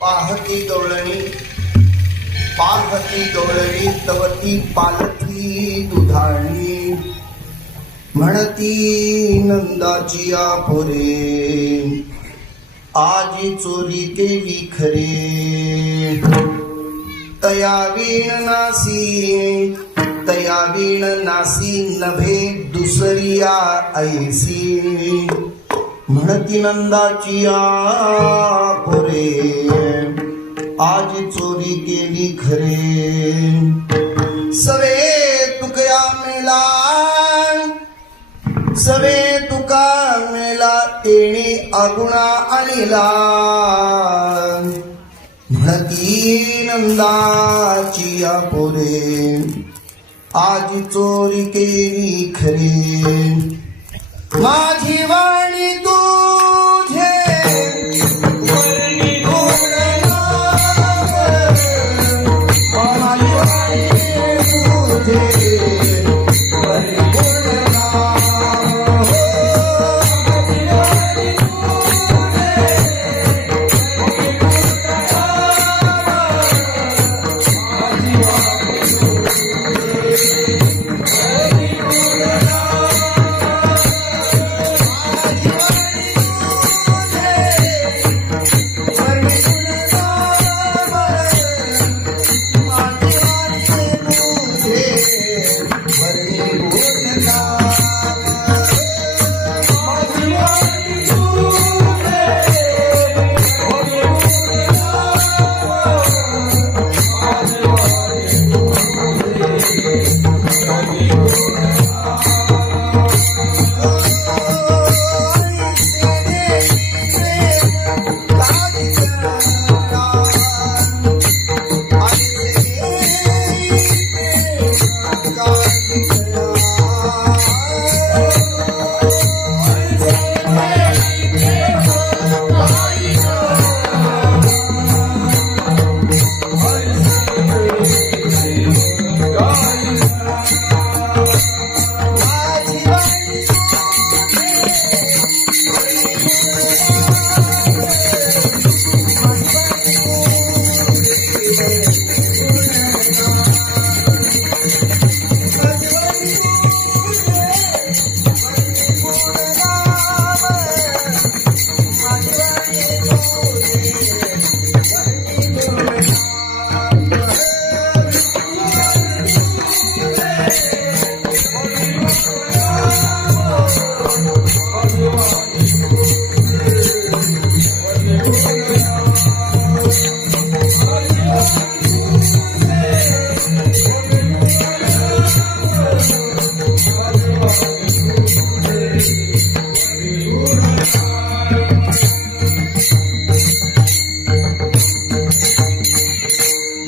पाहती गवळणी तवती पालथी दुधाणी म्हणती नंदाची आपुरे आजी चोरी केली खरे तया वीण नासी नभे दुसरिया ऐसी म्हणती नंदाची आपुरे आज चोरी केली खरे सवे तुका मेला तेणी अगुणा आणिला म्हणती नंदाची आपुरे आज चोरी केली खरे माझी वाणी तुझे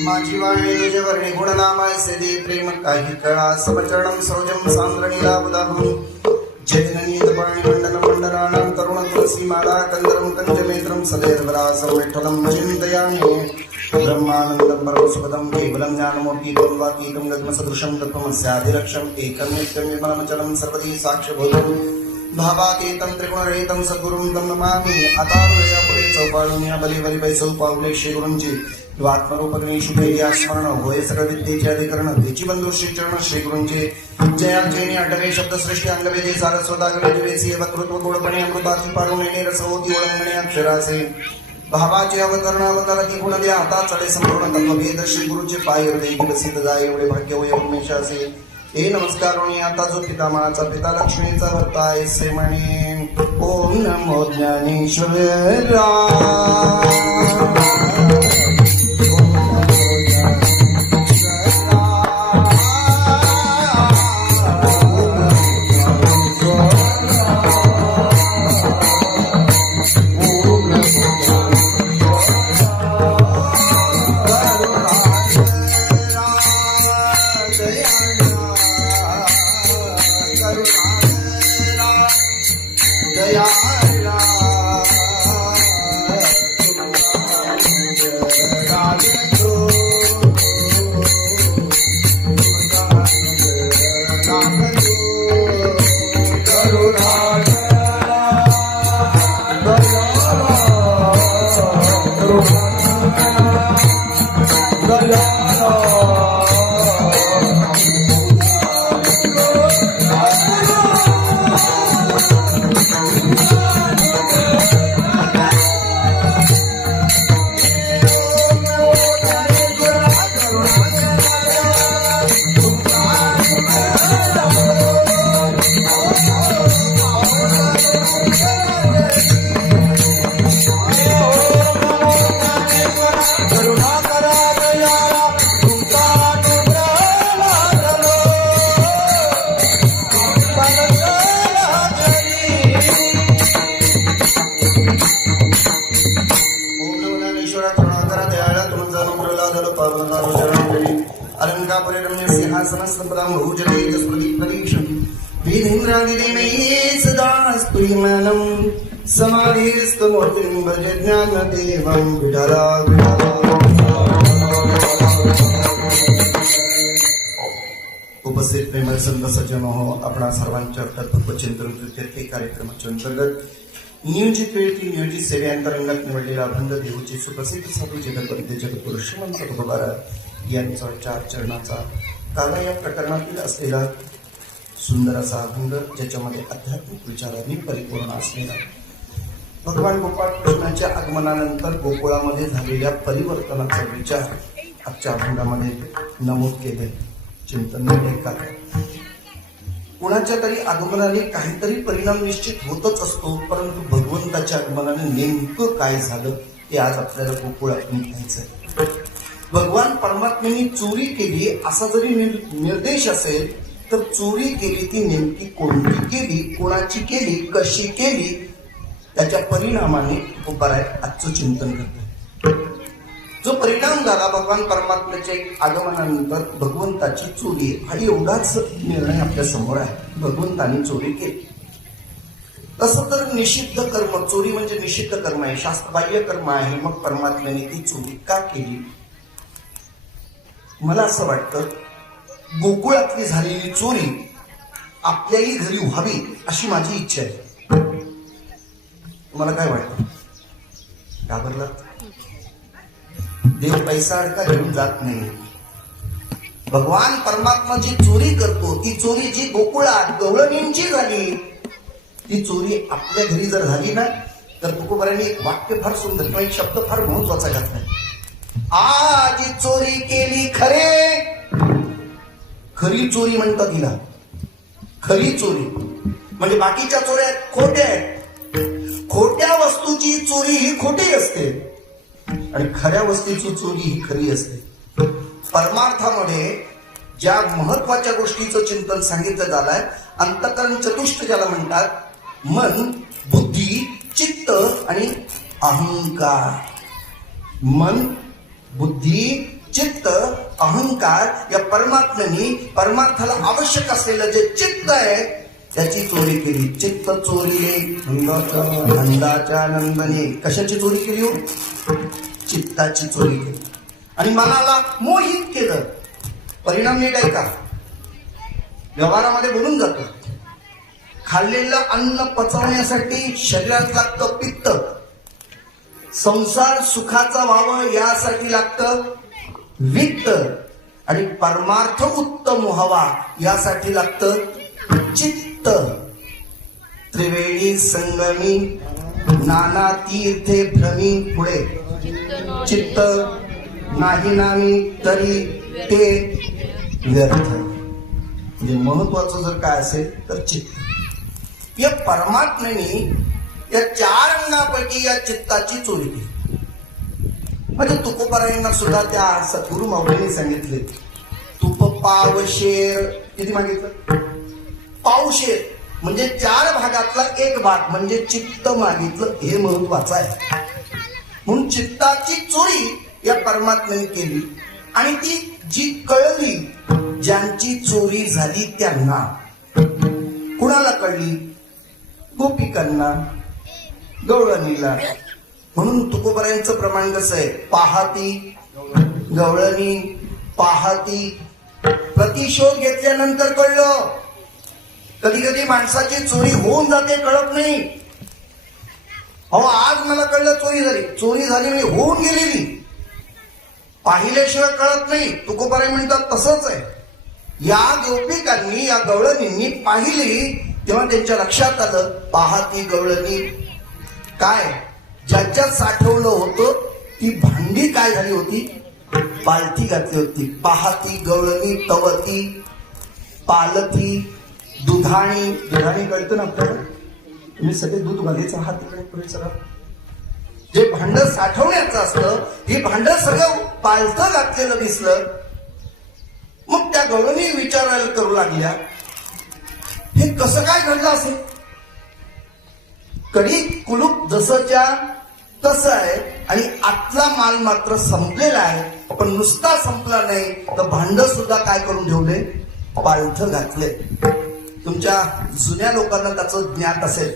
माझी वाणी तुझे वर्णे गुणनामाय सेदे प्रेम काही कळा समचरणम सरोजम सांद्रणीला उदाहरण जयननीत पाणी मंडल मंडलानां तरुण तुलसी माला कंदरम कंजनेत्रम सदैर्वरासं विठ्ठलं चिन्तयामि ब्रह्मानन्दं परमसुखदं केवलं ज्ञानमूर्तिं वाकीकं गगनसदृशं तत्त्वमस्याधिरक्षम् एकं नित्यं विमलमचलं सर्वधी साक्ष्यभूतं भावातीतं त्रिगुणरहितं सद्गुरुं तं नमामि अतारुया पुढे चौपाळून बलिवली बैसौ पावले श्री गुरूंची आत्मरूप गणेशुभैया स्मरण होय सकळ विद्येचे अधिकरण देची बंधू श्री चरण श्री गुरूंचे जयाचेने अटके शब्द सृष्टी अंगवेदे सारस्वता गणेशवेसी वक्तृत्व गोडपणे अमृताची पारून येणे रसवती ओळंगणे अक्षराचे भावाचे अवतरण अवताराती गुण द्या आता चढे संपूर्ण तत्वभेद श्री गुरुचे पाय हृदय विकसित जाय एवढे भाग्य होय उन्मेषाचे हे नमस्कार आता जो पितामहाचा पिता लक्ष्मीचा वर्ताय से म्हणे ओम नमो ज्ञानेश्वरा दया अलंकापुरम्य सिंहासनस्तंभं भूजलेत स्मृतिप्रदीशं वेदेन्द्रादिदेवै सदा स्तुयमानं समाधिस्तमूर्तिं भज ज्ञानदेवं विठला उपस्थित प्रेमळ संत सज्जनो हो, आपणा सर्वांच्या तत्वचिंतन कृत्यर्थे कार्यक्रमाच्या अंतर्गत नियोजित वेळी नियोजित सेवेअंतर्गत निवडलेला अभंग देऊचे सुप्रसिद्ध साधू जगतपंडित जगद्गुरु श्रीमंत तुकोबारा यांचा 4 चरणाचा काला या प्रकरणातील असलेला सुंदर असा अभंग, ज्याच्यामध्ये आध्यात्मिक विचारांनी परिपूर्ण असलेला भगवान गोपाळ कृष्णाच्या आगमनानंतर गोकुळामध्ये झालेल्या परिवर्तनाचा विचार आजच्या अभंगामध्ये नमूद केले. चिंतन का कुणाच्या तरी आगमनाने काहीतरी परिणाम निश्चित होतच असतो, परंतु भगवंताच्या आगमनाने नेमकं काय झालं ते आज आपल्याला गोकुळातून घ्यायचंय. भगवान परमात्म्याने चोरी केली असा जरी निर्देश असेल, तर चोरी केली ती नेमकी कोणती केली, कोणाची केली, कशी केली, त्याच्या परिणामाने तुकोबाराय आजचं चिंतन करतो. जो परिणाम झाला भगवान परमात्म्याच्या आगमनानंतर भगवंताची चोरी, हा एवढाच निर्णय आपल्या समोर आहे. भगवंताने चोरी केली. तसं तर निषिद्ध कर्म, चोरी म्हणजे निषिद्ध कर्म आहे, शास्त्रबाह्य कर्म आहे. मग परमात्म्याने ती चोरी का केली? मला असं वाटतं, गोकुळातली झालेली चोरी आपल्याही घरी व्हावी अशी माझी इच्छा आहे. तुम्हाला काय वाटतं? घाबरला? देव पैसा अडका घेऊन जात नाही. भगवान परमात्मा जी चोरी करतो, ती चोरी जी गोकुळात गवळणींची झाली, ती चोरी आपल्या घरी जर झाली ना, तर तुकोबारांनी एक वाक्य फार सुंदर किंवा एक शब्द फार महत्वाचा घातलाय. आज चोरी केली खरे, खरी चोरी म्हणतात तिला. खरी चोरी म्हणजे बाकीच्या चोऱ्या खोट्या आहेत. खोट्या वस्तूची चोरी ही खोटी असते आणि खऱ्या वस्तूची चोरी ही खरी असते. परमार्थामध्ये ज्या महत्वाच्या गोष्टीचं चिंतन सांगितलं झालंय, अंतःकरण चतुष्ट ज्याला म्हणतात, मन, बुद्धी, चित्त आणि अहंकार. मन, बुद्धी, चित्त, अहंकार या परमात्म्याने परमार्थाला आवश्यक असलेलं जे चित्त आहे त्याची चोरी केली. चित्त चोरीले नंदाच्या नंदने. कशाची चोरी केली हो? चित्ताची चोरी केली आणि मनाला मोहित केलं. परिणाम नीट आहे का? व्यवहारामध्ये बोलून जातो. खाल्लेलं अन्न पचवण्यासाठी शरीरात लागतं पित्त. संसार सुखाचा व्हावं यासाठी लागतं वित्त आणि परमार्थ उत्तम व्हावा यासाठी लागतं चित्त. त्रिवेणी संगमी नाना तीर्थे भ्रमी. पुढे चित्त नाही नामी तरी ते व्यर्थ. म्हणजे महत्वाचं जर काय असेल तर चित्त. या परमात्म्याने या 4 अंगापैकी या चित्ताची चोरी केली. म्हणजे तुकोबारायांना सुद्धा त्या सद्गुरु माऊलीने सांगितले, तुप पावशेर. किती मागितलं? पावशेर म्हणजे 4 भागातला 1 भाग म्हणजे चित्त मागितलं. हे महत्वाचं आहे. म्हणून चित्ताची चोरी या परमात्म्याने केली आणि ती जी कळली, ज्यांची चोरी झाली त्यांना. कुणाला कळली? गोपिकांना, गवळणीला. म्हणून तुकोबारायांचं प्रमाण कसं आहे? पाहती गवळणी, पाहती. प्रतिशोध घेतल्यानंतर कळलं. कधी कधी माणसाची चोरी होऊन जाते, कळत नाही. अहो आज मला कळलं चोरी झाली. चोरी झाली म्हणजे होऊन गेलेली. पाहिल्याशिवाय कळत नाही. तुकोबाराय म्हणतात तसंच आहे. या गोपिकांनी या गवळणींनी पाहिली तेव्हा त्यांच्या लक्षात आलं, पाहती गवळणी काय ज्याच्यात साठवलं होतं ती भांडी काय झाली होती, पालथी घातली होती. पाहती गवळणी तवती पालथी दुधाणी. दुधाणी कळतं ना आपल्याला, तुम्ही सगळे दूध घालायचं हात तिकडे पुढे सगळं जे भांड साठवण्याचं असतं हे भांड सगळं पालथं घातलेलं दिसलं. मग त्या गवळणी विचारायला करू लागल्या, हे कसं काय घडलं असेल. कडी कुलूप जसंच्या तसं आहे आणि आतला माल मात्र संपलेला आहे. पण नुसता संपला नाही तर भांड सुद्धा काय करून ठेवले, पालथं घातले. तुमच्या जुन्या लोकांना त्याचं ज्ञात असेल,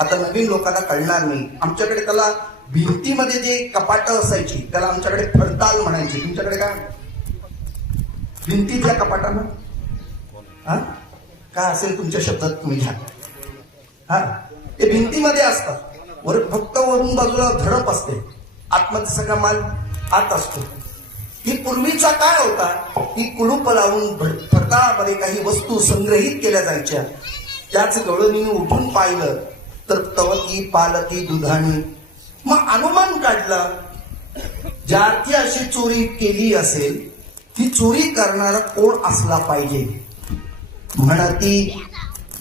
आता नवीन लोकांना कळणार नाही. आमच्याकडे त्याला भिंतीमध्ये जे कपाट असायची त्याला आमच्याकडे फडताल म्हणायची. तुमच्याकडे काय भिंतीतल्या कपाटानं हा काय असेल तुमच्या शब्दात तुम्ही घ्या. हा ते भिंतीमध्ये असतात. वर फक्त वरून बाजूला धडप असते, आतमध्ये सगळा माल आत असतो. ही पूर्वीचा काळ होता. ती कुलूप लावून फडताळामध्ये काही वस्तू संग्रहित केल्या जायच्या. त्याच गवळणीने उठून पाहिलं तर तवती पालती दुधाणी. मग अनुमान काढला, ज्याची अशी चोरी केली असेल ती चोरी करणारा कोण असला पाहिजे. म्हणती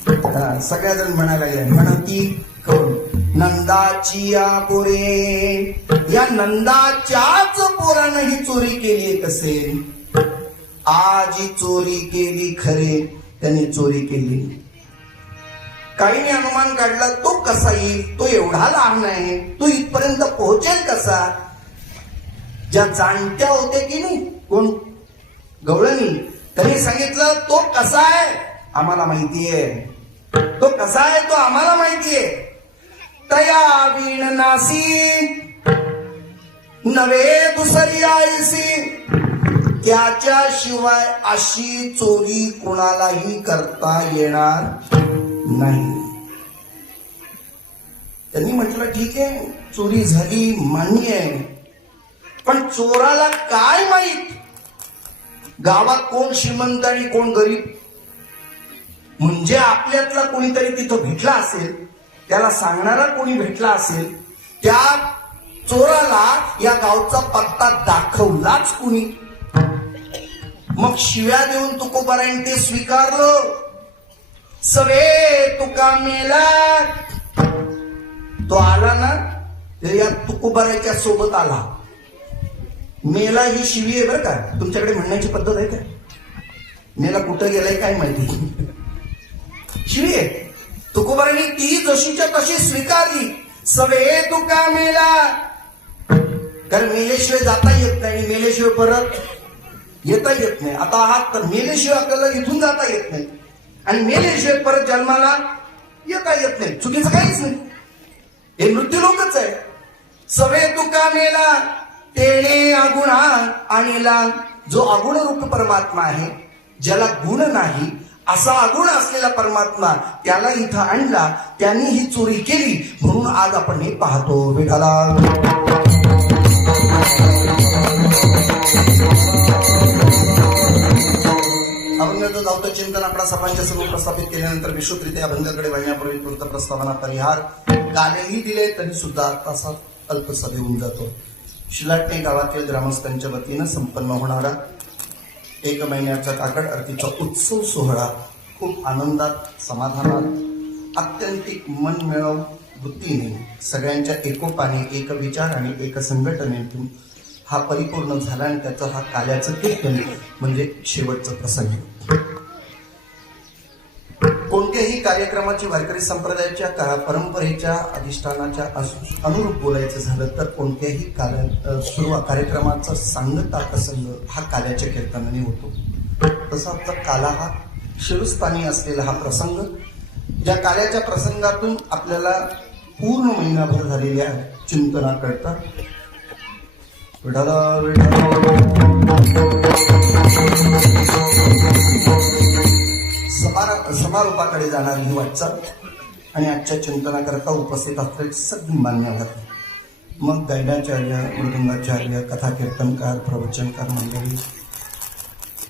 सगळ्या जण म्हणायला लागले, म्हणती कोण, नंदाची या पोरे. या नंदाच्याच पोरानं ही चोरी केली असेल. आज ही चोरी केली खरे, त्यांनी चोरी केली. काहींनी अनुमान काढला, तो कसा येईल, तो एवढा लहान आहे, तो इथपर्यंत पोहोचेल कसा. ज्या जाणत्या होते की नाही कोण गवळणी, त्यांनी सांगितलं तो कसा आहे आम्हाला माहितीये, तो कसा आहे तो आम्हाला माहितीये. तया वीण नासी नवे दुसरी आयसी. त्याच्याशिवाय अशी चोरी कुणालाही करता येणार नाही. त्यांनी म्हटलं ठीक आहे, चोरी झाली मान्य आहे, पण चोराला काय माहित गावात कोण श्रीमंत आणि कोण गरीब. म्हणजे आपल्यातला कोणीतरी तिथं भेटला असेल, त्याला सांगणारा कोणी भेटला असेल, त्या चोराला या गावचा पत्ता दाखवलाच कुणी. मग शिव्या देऊन तुकोबारायन ते स्वीकारलं. सवे तुका मेला. तो आला ना तर या तुकोबारायच्या सोबत आला. मेला ही शिवी आहे बरं का. तुमच्याकडे म्हणण्याची पद्धत आहे का, मेला कुठं गेलाय काय माहिती, शिवी आहे. तुकोबारायने ती जशीच्या तशी स्वीकारली. सवे तुका मेला. कारण मेल्याशिवाय जाता येत नाही आणि मेल्याशिवाय परत येता येत नाही. आता आहात तर मेल्याशिवाय आपल्याला इथून जाता येत नाही आणि मेल्याशिवाय परत जन्माला येता येत नाही. चुकीचं काहीच नाही, हे मृत्यू लोकच आहे. सवे तुका मेला तेने अगुणा आणला. जो अगुण रूप परमात्मा आहे, ज्याला गुण नाही असा अगुण असलेला परमात्मा, त्याला इथं आणला. त्यांनी ही चोरी केली म्हणून आज आपण हे पाहतो. विठाला अभंगाचं धावतं चिंतन आपल्या सर्वांच्या समोर प्रस्थापित केल्यानंतर विश्वप्रीत अभंगाकडे वळण्यापूर्वी तुर्त प्रस्तावना परिहार कालही दिले तरी सुद्धा तसा अल्पसा देऊन जातो. शिलाटणे गावातील ग्रामस्थांच्या वतीनं संपन्न होणारा 1 महिन्याचा काकड आरतीचा उत्सव सोहळा खूप आनंदात, समाधानात, अत्यंतिक मनमिळावू वृत्तीने सगळ्यांच्या एकोपाने, एक विचार आणि एक संघटनेतून हा परिपूर्ण झाला आणि त्याचा हा काल्याचं कीर्तन म्हणजे शेवटचं प्रसंग. कोणत्याही कार्यक्रमाची वारकरी संप्रदायाच्या परंपरेच्या अधिष्ठानाच्या अनुरूप बोलायचं झालं तर कोणत्याही कार्यक्रमाचा सांगता प्रसंग हा काल्याच्या कीर्तनाने होतो. तसा तर काला हा शिरस्थानी असलेला हा प्रसंग, ज्या काल्याच्या प्रसंगातून आपल्याला पूर्ण महिनाभर झालेल्या चिंतनाकरता समारोपाकडे जाणारी ही वाटचाल आणि आजच्या चिंतनाकरता उपस्थित असलेले सगळे मान्यवर मग गायनाचार्य, मृदुंगाचार्य, कथा कीर्तनकार, प्रवचनकार मंडळी,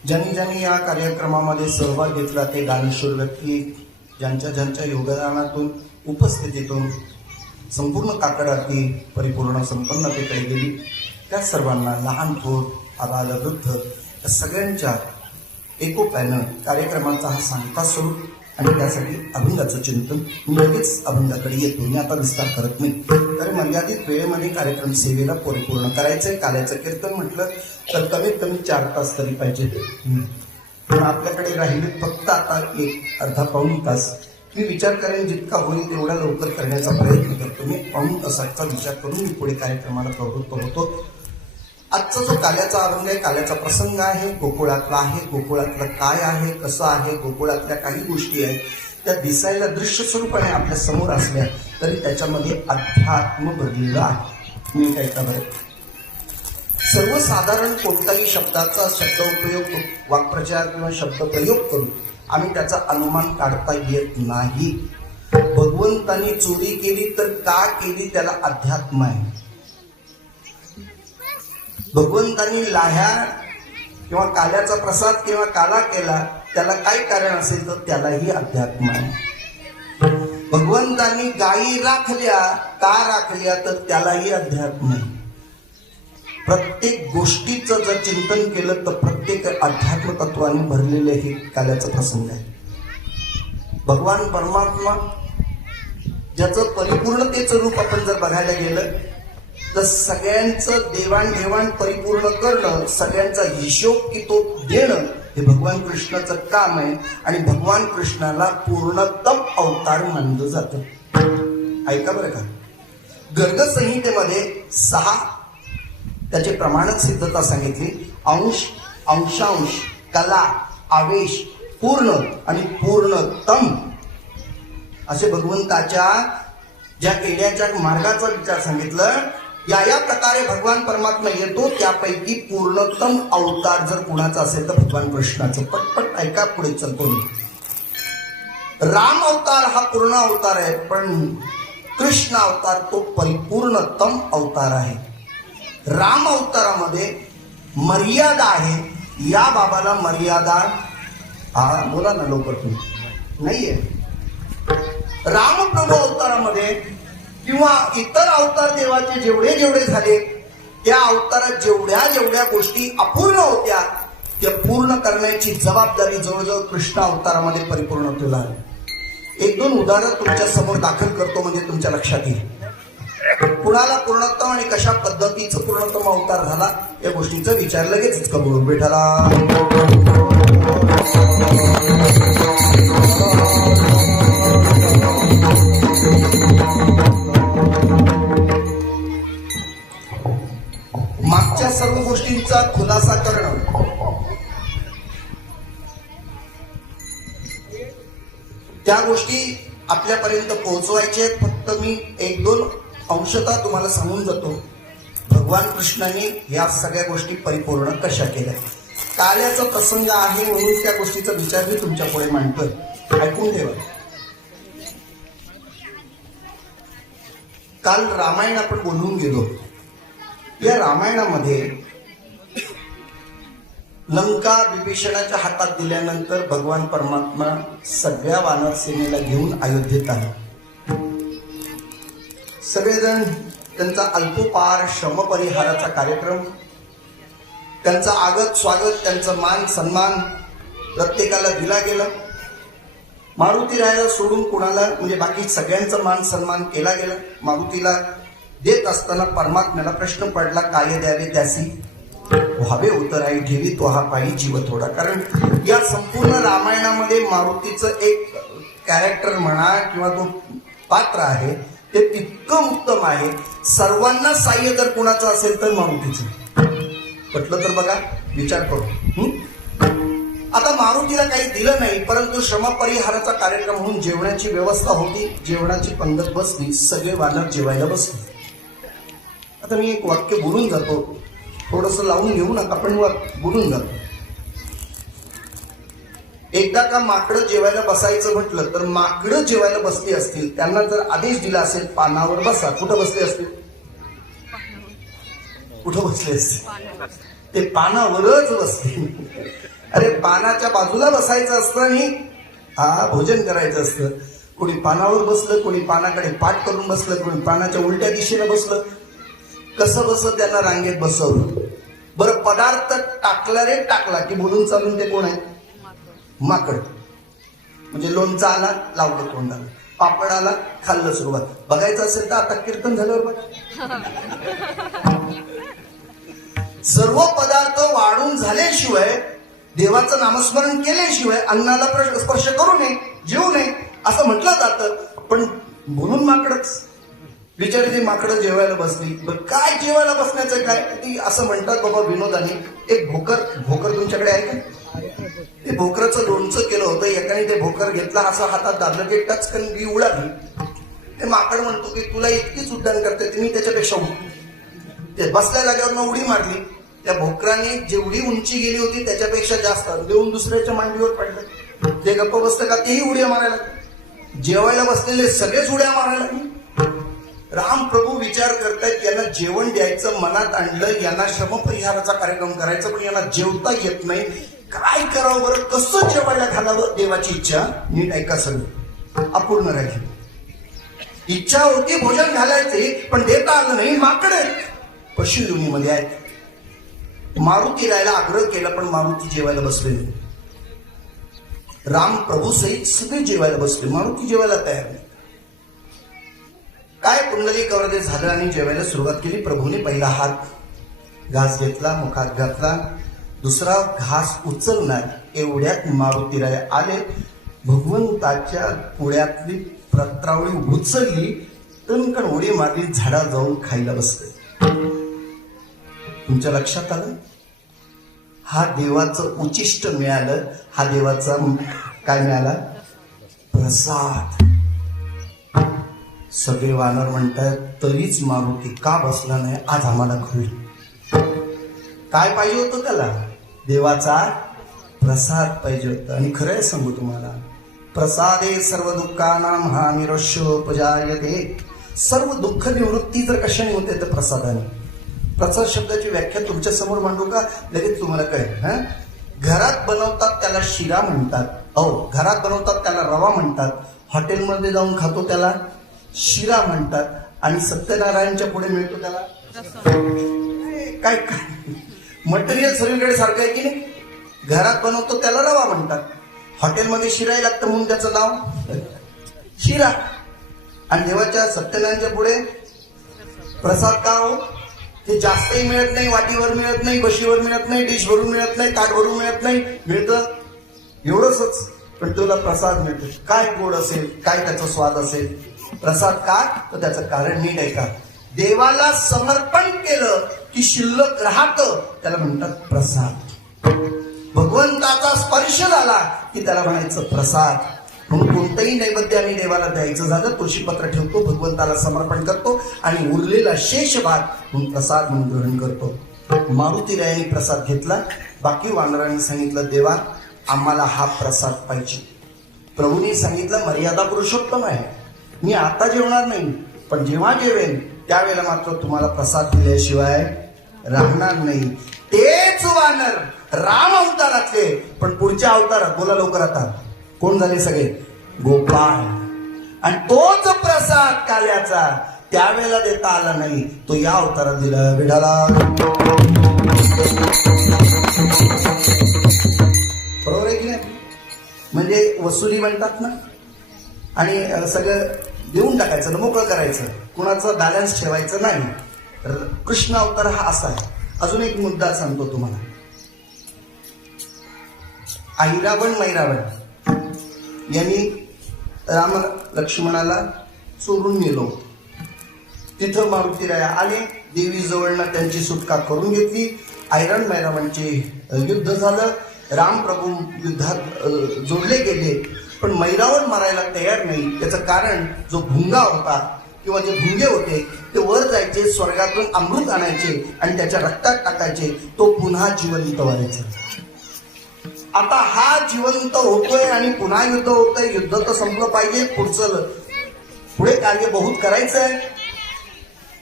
ज्यांनी ज्यांनी या कार्यक्रमामध्ये सहभाग घेतला ते दानशूर व्यक्ती, ज्यांच्या ज्यांच्या योगदानातून, उपस्थितीतून संपूर्ण काकड आरती परिपूर्ण संपन्नतेकडे गेली, त्या सर्वांना लहान थोर, आबाल वृद्ध या सगळ्यांच्या एकोप्यानं कार्यक्रमाचा हा सांगता स्वरूप आणि त्यासाठी अभंगाचं चिंतन. मी लगेच अभंगाकडे येतो. मी आता विस्तार करत नाही, तर मर्यादित वेळेमध्ये कार्यक्रम सेवेला परिपूर्ण करायचंय. काल्याचं कीर्तन म्हटलं तर कमीत कमी 4 तास तरी पाहिजे, पण आपल्याकडे राहिले फक्त आता 1 अर्धा पाऊण तास. मी विचार करेन जितका होईल तेवढा लवकर करण्याचा प्रयत्न करतो. मी पाऊण तासाचा विचार करून मी पुढे कार्यक्रमाला प्रवृत्त होतो. आजचा जो काल्याचा अभंग आहे, काल्याचा प्रसंग आहे, गोकुळातला आहे. गोकुळातलं काय आहे, कसं आहे, गोकुळातल्या काही गोष्टी आहेत त्या दिसायला दृश्य स्वरूपाने आपल्या समोर असल्या तरी त्याच्यामध्ये अध्यात्म भरलेलं आहे. मी काय का बरं, सर्वसाधारण कोणताही शब्दाचा शब्द उपयोग, वाक्प्रचार किंवा शब्द प्रयोग करून आम्ही त्याचा अनुमान काढता येत नाही. भगवंतानी चोरी केली तर का केली त्याला अध्यात्म आहे. भगवंतानी लाह्या किंवा काल्याचा प्रसाद किंवा काला केला त्याला काय कारण असेल तर त्यालाही अध्यात्म आहे. भगवंतानी गायी राखल्या का राखल्या तर त्यालाही अध्यात्म आहे. प्रत्येक गोष्टीचं जर चिंतन केलं तर प्रत्येक अध्यात्म तत्वाने भरलेले हे काल्याचा प्रसंग आहे. भगवान परमात्मा ज्याचं परिपूर्णतेचं रूप आपण जर बघायला गेलं तर सगळ्यांचं देवाणघेवाण परिपूर्ण करणं, सगळ्यांचा हिशोब की तो देणं हे भगवान कृष्णाचं काम आहे. आणि भगवान कृष्णाला पूर्णतम अवतार मानलं जातं. ऐका बरं का, गर्ग संहितेमध्ये 6 त्याचे प्रमाणक सिद्धता सांगितली. अंश, अंशांश, कला, आवेश, पूर्ण आणि पूर्णतम असे भगवंताच्या ज्या येण्याच्या मार्गाचा विचार सांगितलं. या प्रकारे भगवान परमात्मा येतो. त्यापैकी पूर्णतम अवतार जर कुणाचा असेल तर भगवान कृष्णाचं. पटपट ऐका, पुढे चलतो मी. राम अवतार हा पूर्ण अवतार आहे, पण कृष्ण अवतार तो परिपूर्णतम अवतार आहे. राम अवतारामध्ये मर्यादा आहे. या बाबाला मर्यादा बोला ना लवकर तुम्ही नाहीये. रामप्रभू अवतारामध्ये किंवा इतर अवतार देवाचे जेवढे जेवढे झाले त्या अवतारात जेवढ्या जेवढ्या गोष्टी अपूर्ण होत्या त्या पूर्ण करण्याची जबाबदारी जवळजवळ कृष्ण अवतारामध्ये परिपूर्ण केला आहे. 1-2 उदाहरण तुमच्या समोर दाखल करतो म्हणजे तुमच्या लक्षात येईल कुणाला पूर्णत्व आणि कशा पद्धतीचं पूर्णत्व अवतार झाला या गोष्टीचा विचार लगेच कबूल भेटाला. मागच्या सर्व गोष्टींचा खुलासा करणं, त्या गोष्टी आपल्यापर्यंत पोहोचवायचे. फक्त मी 1-2 अंशतः तुम्हाला सांगून जातो. भगवान कृष्णाने या सगळ्या गोष्टी परिपूर्ण कशा केल्या. काल्याचा प्रसंग आहे म्हणून त्या गोष्टीचा विचार मी तुमच्या पुढे मांडतोय. ऐकून ठेवा. काल रामायण आपण बोलून गेलो. या रामायणामध्ये लंका विभीषणाच्या हातात दिल्यानंतर भगवान परमात्मा सगळ्या वानर सेनेला घेऊन अयोध्येत आले. सगळेजण त्यांचा अल्पोपार श्रमपरिहाराचा कार्यक्रम, त्यांचं आगत स्वागत, त्यांचं मान सन्मान प्रत्येकाला दिला गेला. मारुती रायाला सोडून कुणाला म्हणजे बाकी सगळ्यांचा मान सन्मान केला गेला. मारुतीला देत असताना परमात्म्याला प्रश्न पडला, काय द्यावे त्यासी व्हावे उतराई ठेवी तो हा पायी जीव थोडा. कारण या संपूर्ण रामायणामध्ये मारुतीचं एक कॅरेक्टर म्हणा किंवा तो पात्र आहे ते तितकं उत्तम आहे. सर्वांना साह्य जर कुणाचं असेल तर मारुतीचं. पटलं तर बघा, विचार करू. आता मारुतीला काही दिलं नाही, परंतु श्रमपरिहाराचा कार्यक्रम म्हणून जेवणाची व्यवस्था होती. जेवणाची पंगत बसली, सगळे वानर जेवायला बसले. आता मी एक वाक्य बोलून जातो, थोडंसं लावून घेऊ नका, पण बोलून जातो. एकदा का माकडं जेवायला बसायचं म्हटलं तर माकडं जेवायला बसली असतील, त्यांना जर आदेश दिला असेल पानावर बसा, कुठं बसले असतील? कुठं बसले असते? ते पानावरच बसते. अरे पानाच्या बाजूला बसायचं असतं आणि भोजन करायचं असतं. कोणी पानावर बसलं, कोणी पानाकडे पाठ करून बसलं, कोणी पानाच्या उलट्या दिशेला बसलं. कसं बसं त्यांना रांगेत बसवलं. बरं पदार्थ टाकला रे टाकला की बोलून चालून ते कोण आहे? माकड. म्हणजे लोणचा आला, लावलं तोंडाला. पापड आला, खाल्लं सुरुवात. बघायचं असेल तर आता कीर्तन झाल्यावर बघा. सर्व पदार्थ वाढून झाल्याशिवाय, देवाचं नामस्मरण केल्याशिवाय अन्नाला स्पर्श करू नये, जेवू नये असं म्हटलं जातं. पण बोलून माकडच. बिचारी ती माकडं जेवायला बसली. काय जेवायला बसण्याचं काय? ती असं म्हणतात बाबा विनोदाने, एक भोकर तुमच्याकडे आहे का? ते भोकराचं लोणचं केलं होतं. एकाने ते भोकर घेतला, असं हातात दाबलं की टचकन बी उडाली. ते माकड म्हणतो की तुला इतकीच उड्डाण करते, मी त्याच्यापेक्षा ते बसल्या जागेवर उडी मारली. त्या भोकराने जेवढी उंची गेली होती त्याच्यापेक्षा जास्त देऊन दुसऱ्याच्या मांडीवर पडलं. ते गप्प बसतं का? तेही उड्या मारायला. जेवायला बसलेले सगळेच उड्या मारायला. राम प्रभू विचार करतायत, यांना जेवण द्यायचं मनात आणलं, यांना श्रमपरिहाराचा कार्यक्रम करायचा, पण यांना जेवता येत नाही. काय करावं बरं? कसं जेवायला घालावं? देवाची इच्छा नीट ऐका सगळं, अपूर्ण राहिली. इच्छा होती भोजन घालायचे, पण देता आलं नाही. माकड पशु योनीमध्ये आहेत. मारुती राहायला आग्रह केला, पण मारुती जेवायला बसले नाही. राम प्रभू सहित सगळे जेवायला बसले, मारुती जेवायला तयार नाही. काय पुंडलिकावरती झालं आणि जेवायला सुरुवात केली. प्रभूने पहिला हात घास घेतला, मुखात घातला. दुसरा घास उचलणार एवढ्यात मारुतीराय आले. भगवंताच्या पुढ्यातली प्रत्रावळी उचलली, तणकण उडी मारली, झाडा जाऊन खायला बसले. तुमच्या लक्षात आलं? हा देवाचं उचिष्ट मिळालं. हा देवाचा काय मिळाला? प्रसाद. सगळे वानर म्हणतात, तरीच मारुती का बसला नाही आज आम्हाला कळलं. काय पाहिजे होतं त्याला? देवाचा प्रसाद पाहिजे होता. आणि खरंय सांगू तुम्हाला, प्रसादे सर्व दुःखानां हानिरस्योपजायते. सर्व दुःख निवृत्ती जर कशाने होते तर प्रसादाने. प्रसाद शब्दाची व्याख्या तुमच्या समोर मांडू का? लगेच तुम्हाला कळेल. घरात बनवतात त्याला शिरा म्हणतात. घरात बनवतात त्याला रवा म्हणतात. हॉटेलमध्ये जाऊन खातो त्याला शिरा म्हणतात. आणि सत्यनारायणच्या पुढे मिळतो त्याला काय काय मटेरियल सगळीकडे सारखं आहे की नाही? घरात बनवतो त्याला रवा म्हणतात, हॉटेलमध्ये शिराय लागतं म्हणून त्याचं नाव शिरा. आणि देवाच्या सत्यनारायणच्या पुढे प्रसाद का हो? ते जास्तही मिळत नाही, वाटीवर मिळत नाही, बशीवर मिळत नाही, डिश भरून मिळत नाही, ताट भरून मिळत नाही, मिळतं एवढंच. पण तुला प्रसाद मिळतो. काय गोड असेल, काय त्याचा स्वाद असेल. प्रसाद का? तर त्याचं कारण नीट ऐका. देवाला समर्पण केलं की शिल्लक राहतं, त्याला म्हणतात प्रसाद. भगवंताचा स्पर्श झाला की त्याला म्हणायचं प्रसाद. म्हणून कोणतंही नैवेद्य आम्ही देवाला द्यायचं झालं, तुळशीपत्र ठेवतो, भगवंताला समर्पण करतो आणि उरलेला शेष भाग म्हणून प्रसाद म्हणून ग्रहण करतो. मारुतीरायांनी प्रसाद घेतला. बाकी वानरांनी सांगितलं, देवा आम्हाला हा प्रसाद पाहिजे. प्रभूंनी सांगितलं, मर्यादा पुरुषोत्तम आहे, मी आता जेवणार नाही, पण जेव्हा जेवेन त्यावेळेला मात्र तुम्हाला प्रसाद दिल्याशिवाय राहणार नाही. तेच वानर राम अवतारातले, पण पुढच्या अवतारात बोला लवकर आता कोण झाले सगळे? गोपाळ. आणि तोच प्रसाद काल्याचा त्यावेळेला देता आला नाही, तो या अवतारात दिला. विठाला बरोबर आहे की नाही? म्हणजे वसुली म्हणतात ना, आणि सगळं देऊन टाकायचं ना, मोकळं करायचं, कुणाचं बॅलन्स ठेवायचं नाही. कृष्ण अवतार हा असा आहे. अजून एक मुद्दा सांगतो तुम्हाला. अहिरावण मैरावण यांनी राम लक्ष्मणाला चोरून नेलो. तिथं मारुतीराय आले, देवी जवळनं त्यांची सुटका करून घेतली. ऐरण मैरावणचे युद्ध झालं. राम प्रभू युद्धात जोडले गेले, पण मैरावण मारायला तयार नाही. त्याचं कारण जो भुंगा होता किंवा जे भुंगे होते ते वर जायचे, स्वर्गातून अमृत आणायचे आणि त्याच्या रक्तात टाकायचे, तो पुन्हा जिवंत व्हायचा. आता हा जिवंत होतोय आणि पुन्हा युद्ध होतंय. युद्ध तर संपलं पाहिजे, पुढे कार्य बहुत करायचं आहे.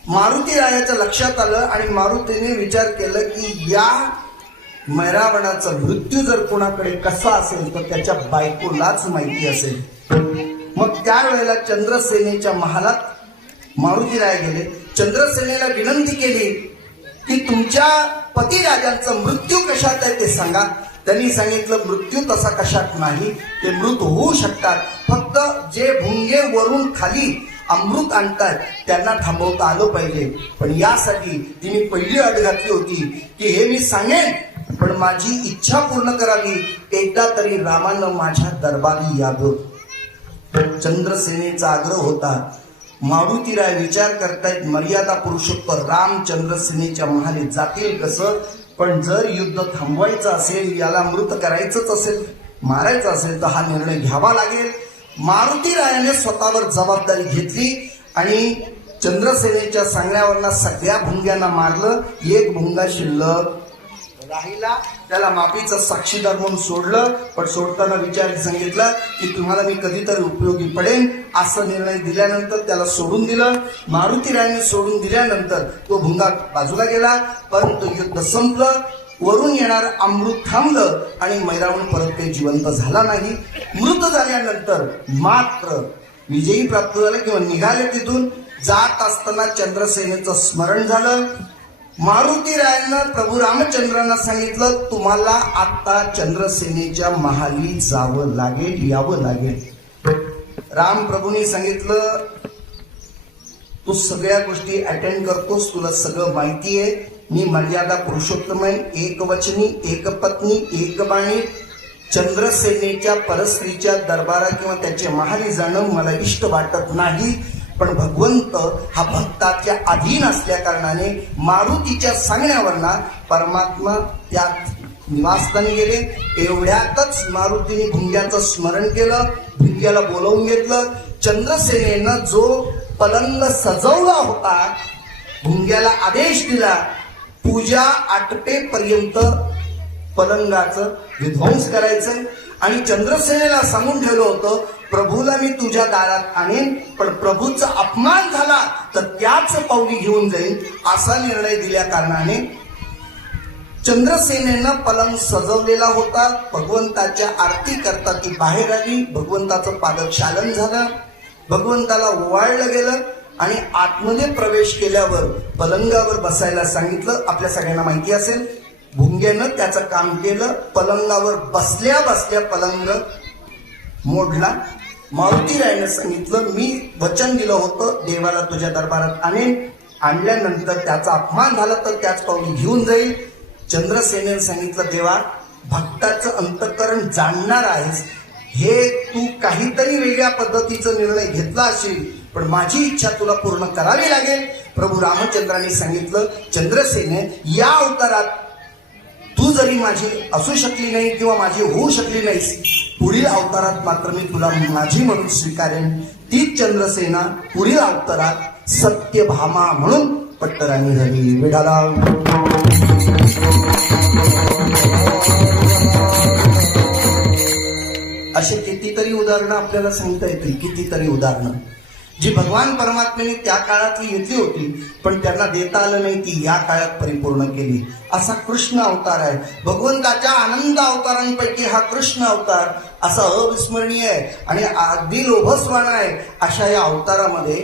मारुती रायाच्या लक्षात आलं आणि मारुतीने विचार केलं की या मैरावणाचा मृत्यू जर कोणाकडे कसा असेल तर त्याच्या बायकोलाच माहिती असेल. मग त्यावेळेला चंद्रसेनेच्या महालात मारुती राय गेले. चंद्रसेनेला विनंती केली की तुमच्या पतिराजांचा मृत्यू कशात आहे ते सांगा. त्यांनी सांगितलं मृत्यू तसा कशात नाही, ते मृत होऊ शकतात, फक्त जे भुंगे वरून खाली अमृत आणतात त्यांना थांबवता आलं पाहिजे. पण यासाठी तिने पहिली अट घातली होती की हे मी सांगेन पण माझी इच्छा पूर्ण करावी, एकदा तरी रामानं माझ्या दरबारी यावं. चंद्रसेनेचा आग्रह होता. मारुतीराय विचार करतायत मर्यादा पुरुषोत्तम राम चंद्रसेनेच्या महाली जातील कसं, पण जर युद्ध थांबवायचं असेल, याला मृत करायचंच असेल, मारायचं असेल तर हा निर्णय घ्यावा लागेल. मारुतीरायाने स्वतःवर जबाबदारी घेतली आणि चंद्रसेनेच्या सांगण्यावरनं सगळ्या भुंग्यांना मारलं. एक भुंगा शिल्लक राहिला, त्याला माफीचा साक्षीदार म्हणून सोडलं. पण सोडताना विचार सांगितलं की तुम्हाला मी कधीतरी उपयोगी पडेन, असं निर्णय दिल्यानंतर त्याला सोडून दिलं. मारुतीरायाने सोडून दिल्यानंतर तो भुंगा बाजूला गेला. परंतु युद्ध संपलं, वरून येणार अमृत थांबलं आणि मैरावण परत काही जिवंत झाला नाही. मृत झाल्यानंतर मात्र विजयी प्राप्त झाला किंवा निघाले. तिथून जात असताना चंद्रसेनेचं स्मरण झालं. मारुतीरायानं प्रभू रामचंद्रांना सांगितलं तुम्हाला आता चंद्रसेनेच्या महाली जावं लागेल, यावं लागेल. राम प्रभूंनी सांगितलं तू सगळ्या गोष्टी अटेंड करतोस, तुला सगळं माहिती आहे, मी मर्यादा पुरुषोत्तम आहे, एकवचनी, एकपत्नी, एकबाणी. चंद्रसेनेच्या परस्त्रीच्या दरबारा किंवा त्याच्या महाली जाणं मला इष्ट वाटत नाही. पण भगवंत हा भक्ताच्या अधीन असल्या कारणाने मारुतीच्या सांगण्यावरना परमात्मा त्यात निवासस्थानी गेले. एवढ्यातच मारुतीने भुंग्याचं स्मरण केलं, भुंग्याला बोलवून घेतलं. चंद्रसेनेनं जो पलंग सजवला होता भुंग्याला आदेश दिला पूजा आटपेपर्यंत पलंगाचं विध्वंस करायचं आणि चंद्रसेनेला सांगून ठेवलं होतं प्रभूला मी तुझ्या दारात आणेन, पण प्रभूचा अपमान झाला तर त्याच पावली घेऊन जाईल, असा निर्णय दिल्या कारणाने चंद्रसेनेनं पलंग सजवलेला होता. भगवंताच्या आरती करता ती बाहेर आली. भगवंताचं पादक्षालन झालं, भगवंताला ओवाळलं गेलं आणि आतमध्ये प्रवेश केल्यावर पलंगावर बसायला सांगितलं. आपल्या सगळ्यांना माहिती असेल भुंग्यानं त्याचं काम केलं. पलंगावर बसल्या बसल्या पलंग मोडला. मारुतीरायानं सांगितलं मी वचन दिलं होतं देवाला तुझ्या दरबारात आणेन, आणल्यानंतर त्याचा अपमान झाला तर त्याच पावली घेऊन जाईल. चंद्रसेनेनं सांगितलं देवा भक्ताचं अंतःकरण जाणणार आहेस, हे तू काहीतरी वेगळ्या पद्धतीचा निर्णय घेतला असेल, पण माझी इच्छा तुला पूर्ण करावी लागेल. प्रभू रामचंद्रांनी सांगितलं चंद्रसेने या अवतारात तू जरी माझी असू शकली नाही किंवा माझी होऊ शकली नाहीस, पुढील अवतारात मात्र मी तुला माझी म्हणून स्वीकारेन. तीच चंद्रसेना पुढील अवतारात सत्यभामा म्हणून पट्टराणी झाली. विठाला असे कितीतरी उदाहरणं आपल्याला सांगता येतील, कितीतरी उदाहरणं जी भगवान परमात्म्याने त्या काळातली घेतली होती पण त्यांना देता आलं नाही, ती या काळात परिपूर्ण केली. असा कृष्ण अवतार आहे. भगवंताच्या आनंद अवतारांपैकी हा कृष्ण अवतार असा अविस्मरणीय आहे आणि अगदी लोभसवाणा आहे. अशा या अवतारामध्ये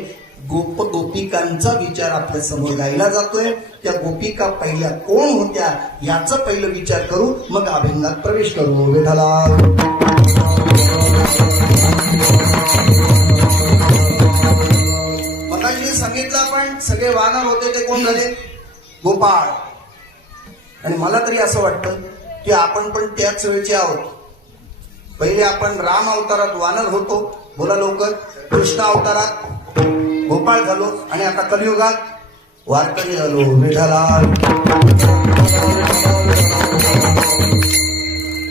गोपिकांचा विचार आपल्या समोर गायला जातोय. त्या गोपिका पहिल्या कोण होत्या याचा पहिलं विचार करू, मग अभंगात प्रवेश करू. विठाला सांगितलं आपण सगळे वानर होते ते कोण झाले? गोपाळ. आणि मला तरी असं वाटतं की आपण पण त्याच वेळचे आहोत. पहिले आपण राम अवतारात वानर होतो, बोला लवकर, कृष्ण अवतारात गोपाळ झालो आणि आता कलियुगात वारकरी झालो. विठाला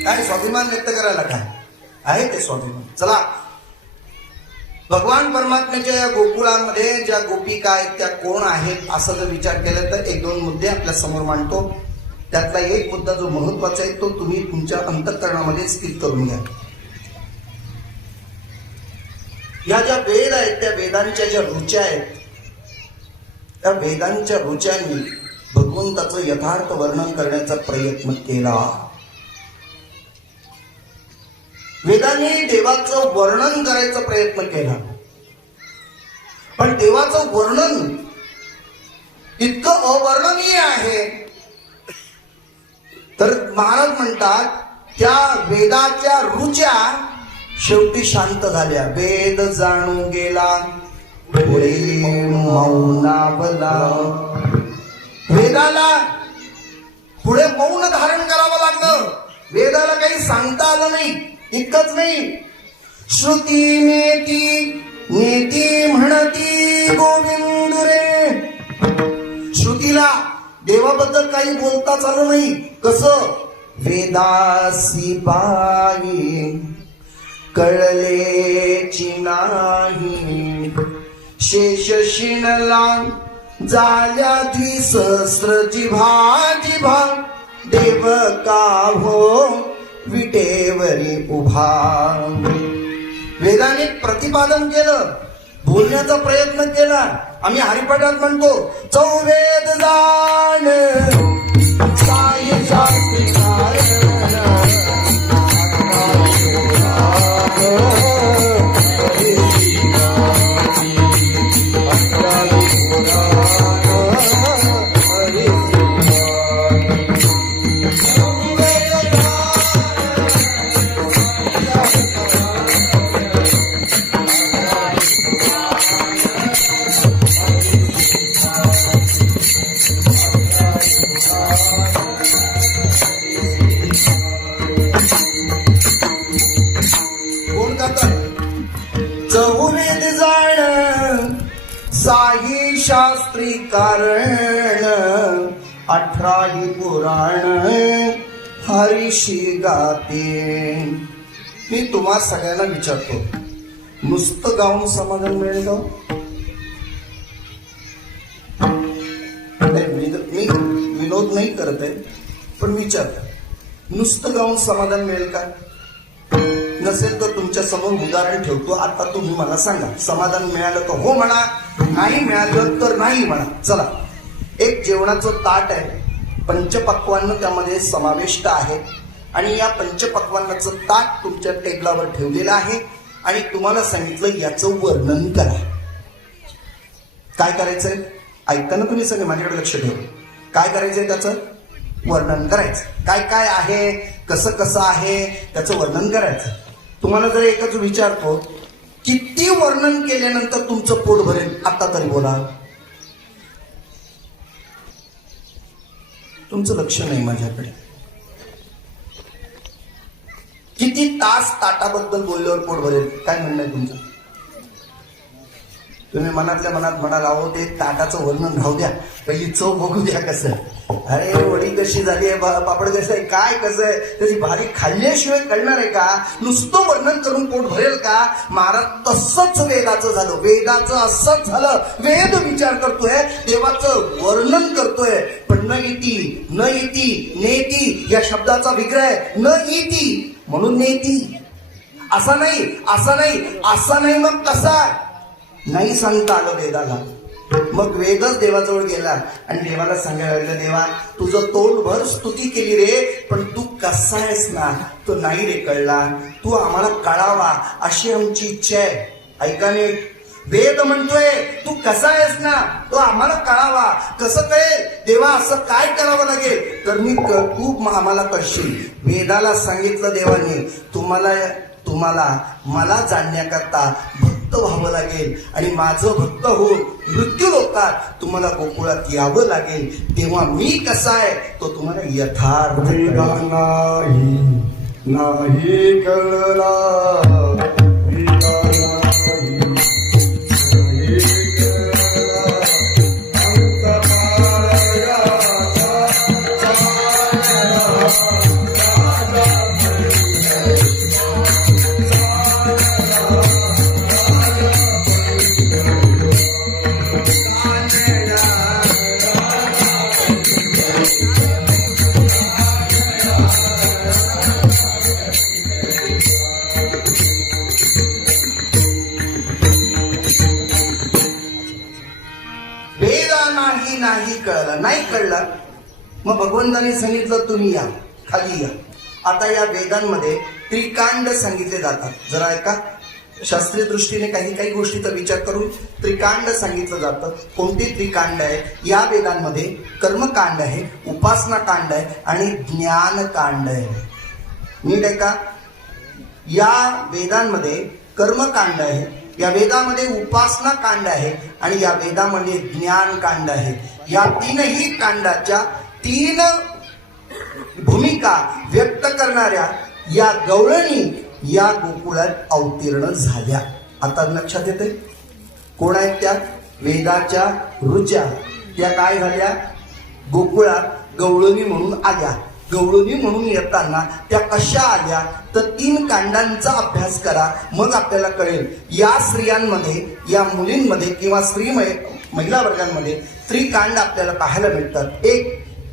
काय स्वाभिमान व्यक्त करायला काय आहे ते स्वाभिमान. चला भगवान परमात्म्याच्या या गोकुळामध्ये ज्या गोपिका आहेत त्या कोण आहेत असं जर विचार केला तर एक दोन मुद्दे आपल्या समोर मांडतो. त्यातला एक मुद्दा जो महत्वाचा आहे तो तुम्ही तुमच्या अंतःकरणामध्ये स्थिर करून घ्या. या ज्या वेद आहेत त्या वेदांच्या ज्या रुच्या आहेत त्या वेदांच्या रुचांनी भगवंताचं यथार्थ वर्णन करण्याचा प्रयत्न केला. वेदांनी देवाचं वर्णन करायचा प्रयत्न केला, पण देवाचं वर्णन इतकं अवर्णनीय आहे तर महाराज म्हणतात त्या वेदाच्या रुच्या शेवटी शांत झाल्या. वेद जाणू गेला पुढे मौनावला. वेदाला पुढे मौन धारण करावं लागलं. वेदाला काही सांगता आलं नाही. इतकंच नाही, श्रुती नेती नेती म्हणती गोविंद रे. श्रुतीला देवाबद्दल काही बोलताच आलं नाही. कसं? वेदासी बाई कळलेची नाही, शेष शिणला झाल्या द्विसहस्र जिव्हा जिव्हा, देव का हो विटेवरी उभा. वेदाने प्रतिपादन केलं, बोलण्याचा प्रयत्न केला. आम्ही हरिपाठात म्हणतो चौवेद जाण साई शास्त्री चौवेद जाण साई शास्त्री कारण, 18 पुराण हरीशी गाते. मी तुम्हा सगळ्यांना विचारतो, नुसतं गाऊन समाधान मिळेल का? मी विनोद नाही करत आहे, पण विचारतो, नुसतं गाऊन समाधान मिळेल का? नसेल तर तुमच्या समोर उदाहरण ठेवतो. आता तुम्ही मला सांगा, समाधान मिळालं तर हो म्हणा, नाही मिळालं तर नाही म्हणा. चला, एक जेवणाचं ताट आहे, पंचपक्वान्न त्यामध्ये समाविष्ट आहे आणि या पंचपक्वान्नाचं ताट तुमच्या टेबलावर ठेवलेलं आहे आणि तुम्हाला सांगितलं याचं वर्णन करा. काय करायचंय? ऐकताना तुम्ही सगळे माझ्याकडे लक्ष ठेवा. काय करायचंय? त्याचं वर्णन करायचं. काय काय आहे, कसं कसं आहे, त्याचं वर्णन करायचं. तुम्हाला जर एकच विचारतो, किती वर्णन केल्यानंतर तुमचं पोट भरेल? आता तरी बोला. तुमचं लक्ष नाही माझ्याकडे. किती तास ताटाबद्दल बोलल्यावर पोट भरेल? काय म्हणणं आहे तुमचं? तुम्ही मनातल्या मनात म्हणाल, अहो ते ताटाचं वर्णन राहू द्या, पहिली चव बघू द्या कसं. अरे वडी कशी झाली आहे, पापड कसं आहे, काय कसं आहे, त्याची भारी खाल्ल्याशिवाय कळणार आहे का? नुसतं वर्णन करून पोट भरेल का? महाराज तसंच वेदाचं झालं. वेदाचं असंच झालं. वेद विचार करतोय, देवाचं वर्णन करतोय, पण न इति न इति नेती या शब्दाचा विग्रह न इति म्हणून नेती. असा नाही, असा नाही, असा नाही. मग कसा? नाही सांगता आलं वेदाला. मग वेदच देवाजवळ गेला आणि देवाला सांगायला लागलं, देवा तुझं तोंडभर स्तुती केली रे, पण तू कसा आहेस ना तो नाही रे कळला. तू आम्हाला कळावा अशी आमची इच्छा आहे. ऐका नीट, वेद म्हणतोय तू कसा आहेस ना तो आम्हाला कळावा. कसं कळेल? देवा असं काय करावं लागेल तर मी तू आम्हाला कळशील. वेदाला सांगितलं देवाने, तुम्हाला मला जाणण्याकरता भक्त व्हावं लागेल आणि माझं भक्त होऊन मृत्यू लोकात तुम्हाला गोकुळात यावं लागेल. तेव्हा मी कसा आहे तो तुम्हाला यथार्थ नाही कळला. मग भगवंतांनी सांगितलं तुम्ही या, खाली या. आता या वेदांमध्ये त्रिकांड सांगितले जातात. जरा ऐका, शास्त्रीय दृष्टीने काही काही गोष्टीचा विचार करून त्रिकांड सांगितलं जातं. कोणती त्रिकांड आहे या वेदांमध्ये? कर्मकांड आहे, उपासना कांड आहे आणि ज्ञानकांड आहे. नीट आहे का? या वेदांमध्ये कर्मकांड आहे, या वेदामध्ये उपासना कांड आहे आणि या वेदामध्ये ज्ञान कांड आहे. या तीनही कांडाच्या 3 भूमिका व्यक्त करणाऱ्या या गवळणी या गोकुळात अवतीर्ण झाल्या. आता लक्षात येते कोण आहेत त्या? वेदाच्या ऋचा. त्या काय झाल्या? गोकुळात गवळणी म्हणून आल्या. गवळणी म्हणून येताना त्या कशा आल्या तर 3 कांडांचा अभ्यास करा, मग आपल्याला कळेल. या स्त्रियांमध्ये, या मुलींमध्ये किंवा स्त्री महिला वर्गांमध्ये त्रिकांड आपल्याला पाहायला मिळतात.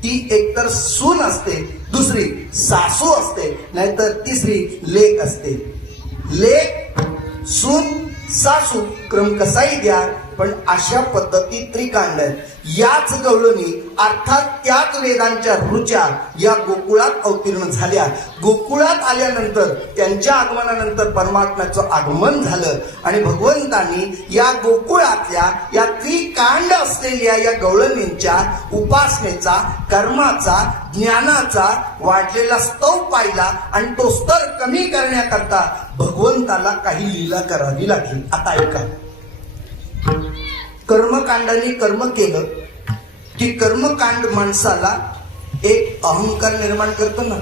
ती एकतर सून असते, दुसरी सासू असते, नाहीतर तिसरी लेक असते. लेक, सून, सासू क्रम कसाही द्या, पण अशा पद्धती त्रिकांड आहेत. याच गवळणी अर्थात त्याच वेदांच्या ऋचा या गोकुळात अवतीर्ण झाल्या. गोकुळात आल्यानंतर त्यांच्या आगमनानंतर परमात्म्याचं आगमन झालं आणि भगवंतांनी या गोकुळातल्या या त्रिकांड असलेल्या या गवळणींच्या उपासनेचा, कर्माचा, ज्ञानाचा वाढलेला स्तव पाहिला आणि तो स्तर कमी करण्याकरता भगवंताला काही लीला करावी लागली. आता ऐका, कर्मकांडाने कर्म केलं की कर्मकांड माणसाला एक अहंकार निर्माण करतं ना.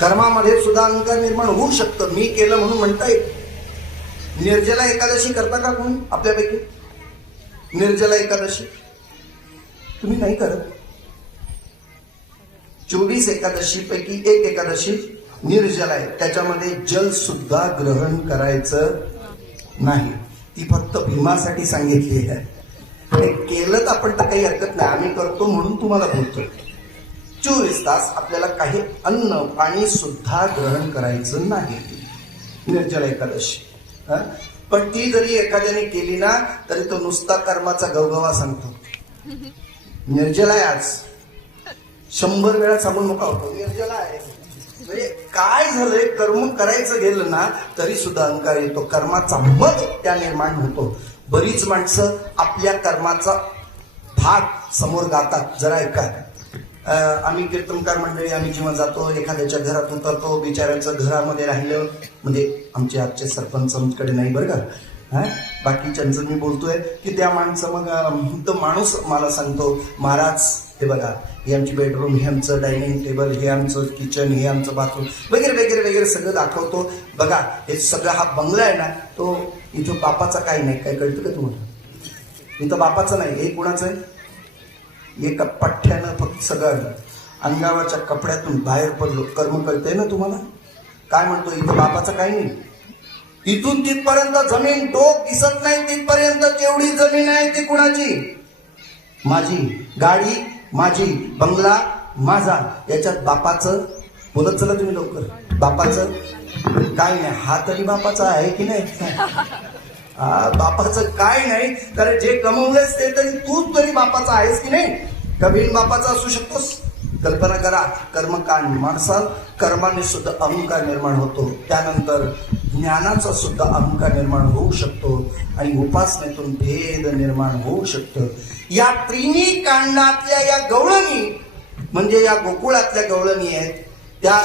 कर्मामध्ये सुद्धा अहंकार निर्माण होऊ शकतं. मी केलं म्हणून म्हणता येईल. निर्जला एकादशी करता का कोणी आपल्यापैकी? निर्जला एकादशी तुम्ही नाही करत. 24 एकादशी पैकी एक एकादशी निर्जला आहे. त्याच्यामध्ये जल सुद्धा ग्रहण करायचं नाही. ती फक्त भीमासाठी सांगितली आहे. केलं तर आपण तर काही हरकत नाही, आम्ही करतो म्हणून तुम्हाला बोलतोय. 24 तास आपल्याला काही अन्न पाणी सुद्धा ग्रहण करायचं नाही. निर्जला एकादशी. पण ती जरी एखाद्याने केली ना तरी तो नुसता कर्माचा गवगवा सांगतो. निर्जला आहे आज, 100 वेळा सांगून मोका होतो निर्जला आहे. म्हणजे काय झालंय, कर्म करायचं गेलं ना तरी सुद्धा अहंकार येतो, कर्माचा मद त्या निर्माण होतो. बरीच माणसं आपल्या कर्माचा भाग समोर गातात. जरा ऐका, आम्ही कीर्तनकार मंडळी आम्ही जेव्हा जातो एखाद्याच्या घरात उतरतो, बिचाऱ्यांचं घरामध्ये राहिलं म्हणजे आमचे आजचे सरपंचकडे नाही बरं का, बाकीच्यांचं मी बोलतोय की त्या माणसं मग तो माणूस मला सांगतो, महाराज हे बघा, हे आमची बेडरूम, हे आमचं डायनिंग टेबल, हे आमचं किचन, हे आमचं बाथरूम वगैरे वगैरे वगैरे सगळं दाखवतो. बघा हे सगळं हा बंगला आहे ना, तो इथं बापाचा काही नाही. काय कळतं का तुम्हाला? इथं बापाचं नाही. हे कुणाचं आहे? एका पठ्ठ्यानं फक्त सगळं अंगावरच्या कपड्यातून बाहेर पडलो. कर्म कळतंय ना तुम्हाला? काय म्हणतो? इथं बापाचं काही नाही. इथून तिथपर्यंत जमीन टोक दिसत नाही, तिथपर्यंत जेवढी जमीन आहे ती कुणाची? माझी. गाडी माझी, बंगला माझा. याच्यात बापाचं बोलत चला तुम्ही लवकर. बापाचं काय नाही. हा तरी बापाचा आहे की नाही? बापाचं काय नाही. तर जे कमवलंस ते तरी तू तरी बापाचा आहेस की नाही? का बिन बापाचा असू शकतोस? कल्पना करा. कर्मकांड, माणसात कर्माने सुद्धा अहंकार निर्माण होतो. त्यानंतर ज्ञानाचा सुद्धा अहंकार निर्माण होऊ शकतो आणि उपासनेतून भेद निर्माण होऊ शकतं. या त्रिणी कांडातल्या या गवळणी म्हणजे या गोकुळातल्या गवळणी आहेत त्या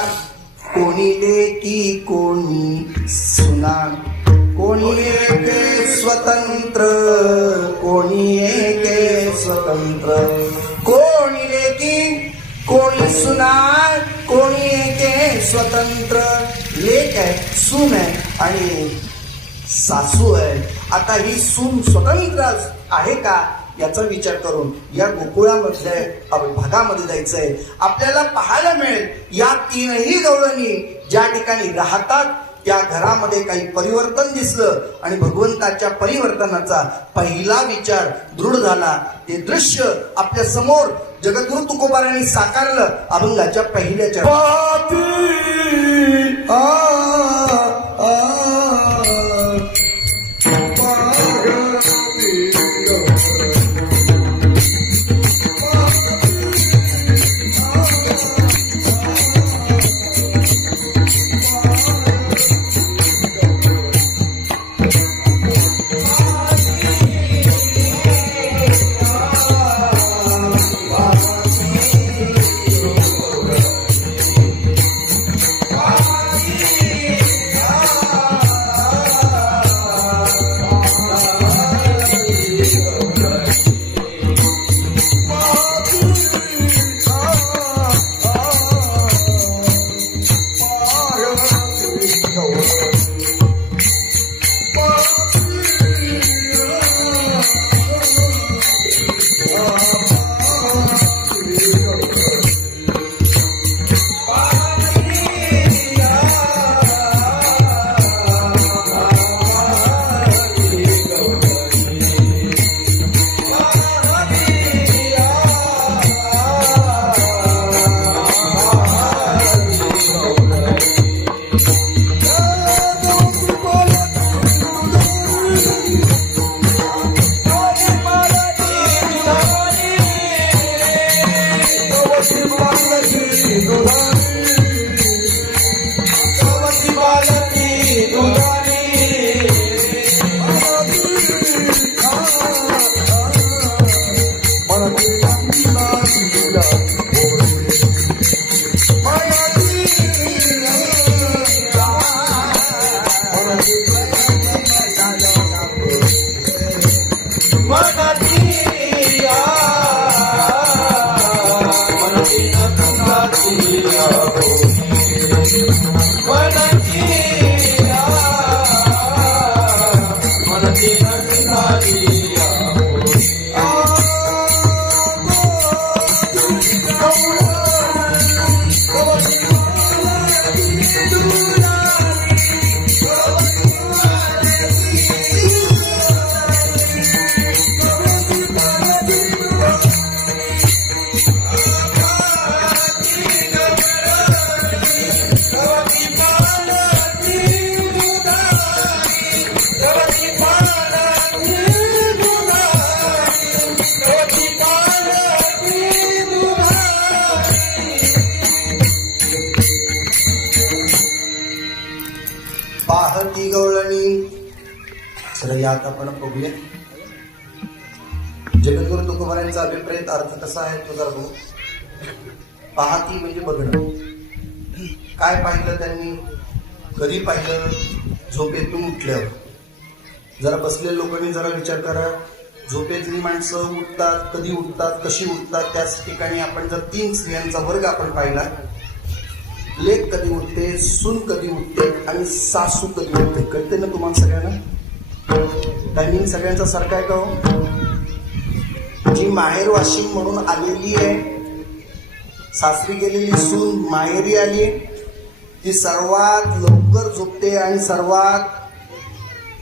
कोणी लेकी कोणी सुना, कोणी एके स्वतंत्र, कोणी एके स्वतंत्र, कोणी लेकी कोणी सुना, कोणी एके स्वतंत्र. लेक आहे, सून आहे आणि सासू आहे. आता ही सून स्वतंत्र आहे का याचा विचार करून या गोकुळामधल्या भागामध्ये जायचंय. आपल्याला पाहायला मिळेल या 3ही गवळणी ज्या ठिकाणी राहतात त्या घरामध्ये काही परिवर्तन दिसलं आणि भगवंताच्या परिवर्तनाचा पहिला विचार दृढ झाला. ते दृश्य आपल्या समोर जगद्गुरु तुकोबारांनी साकारलं अभंगाच्या पहिल्या चरणात. आपण बघूया. जगद्गुरु तुकोबारायांचा अभिप्रेत अर्थ कसा आहे तो जरा बघू. पाहती म्हणजे बघणं. काय पाहिलं त्यांनी, कधी पाहिलं? झोपेतून उठल्यावर. जरा बसलेल्या लोकांनी जरा विचार करा. झोपेतली माणसं उठतात, कधी उठतात, कशी उठतात. त्याच ठिकाणी आपण जर 3 स्त्रियांचा वर्ग आपण पाहिला. लेक कधी उठते, सून कधी उठते आणि सासू कधी उठते. कळते ना तुम्हाला सगळ्यांना? टायमिंग सगळ्यांचा सारखा आहे का हो? जी माहेर वाशिम म्हणून आलेली आहे, सासरी गेलेली सून माहेरी आली, ती सर्वात लवकर झोपते आणि सर्वात,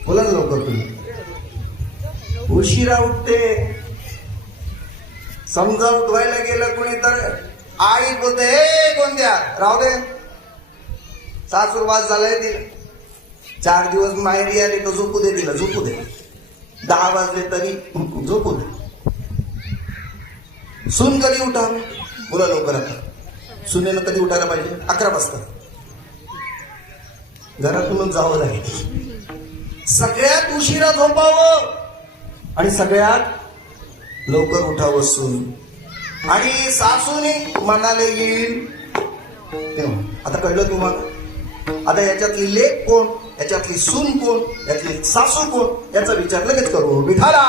बोला ना लवकर तुम्ही, उशिरा उठते. समजा उठवायला गेलं कोणी तर आई बोलते, हे कोणत्या राहू दे, सासूरवास झालाय तिला. 4 दिवस माहेरी आले तर झोपू दे तिला, झोपू दे. 10 वाजले तरी झोपू दे. सून कधी उठावी? बोला लवकर. आता सुनेनं कधी उठायला पाहिजे? 11 वाजता. घरातूनच जावं लागेल. सगळ्यात उशिरा झोपावं आणि सगळ्यात लवकर उठावं सून. आणि सासूने मनाला येईल तेव्हा. आता कळलं तुम्हाला? आता याच्यातली लेक कोण, याच्यातली सून कोण, यातली सासू कोण, याचा विचार लगेच करू. विठाला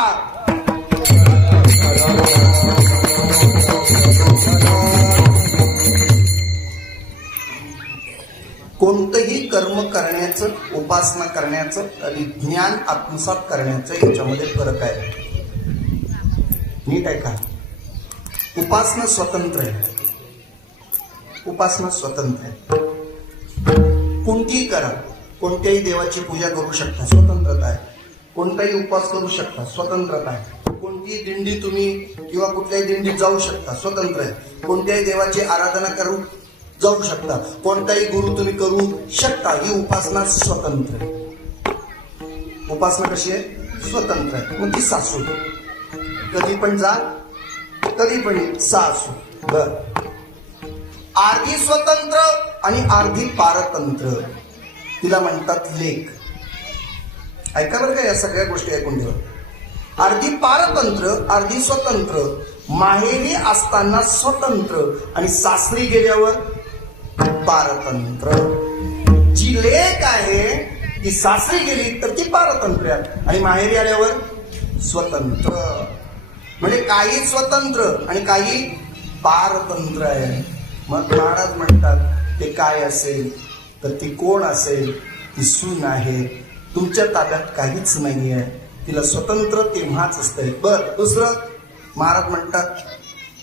कोणतंही कर्म करण्याचं, उपासना करण्याचं आणि ज्ञान आत्मसात करण्याचं याच्यामध्ये फरक आहे. नीट आहे का? उपासना स्वतंत्र आहे. उपासना स्वतंत्र आहे. कोणतीही करा, कोणत्याही देवाची पूजा करू शकता, स्वतंत्रता आहे. कोणताही उपवास करू शकता, स्वतंत्रता आहे. कोणतीही दिंडी तुम्ही किंवा कुठल्याही दिंडीत जाऊ शकता, स्वतंत्र आहे. कोणत्याही देवाची आराधना करू जाऊ शकता, कोणताही गुरु तुम्ही करू शकता. ही उपासना स्वतंत्र आहे. उपासना कशी आहे? स्वतंत्र आहे. मग ती सासू कधी पण जा, कधी पण सासू. बर, अर्धी स्वतंत्र आणि अर्धी पारतंत्र, तिला म्हणतात लेक. ऐका बरं का, या सगळ्या गोष्टी ऐकून ठेवा. अर्धी पारतंत्र, अर्धी स्वतंत्र. माहेरी असताना स्वतंत्र आणि सासरी गेल्यावर पारतंत्र. जी लेक आहे ती सासरी गेली तर ती पारतंत्र आहे आणि माहेरी आल्यावर स्वतंत्र. म्हणजे काही स्वतंत्र आणि काही पारतंत्र आहे. मग महाराज म्हणतात ते काय असेल तर ती कोण असेल, ती सून आहे. तुमच्या ताब्यात काहीच नाही आहे. तिला स्वतंत्र तेव्हाच असतंय. बर, दुसरं महाराज म्हणतात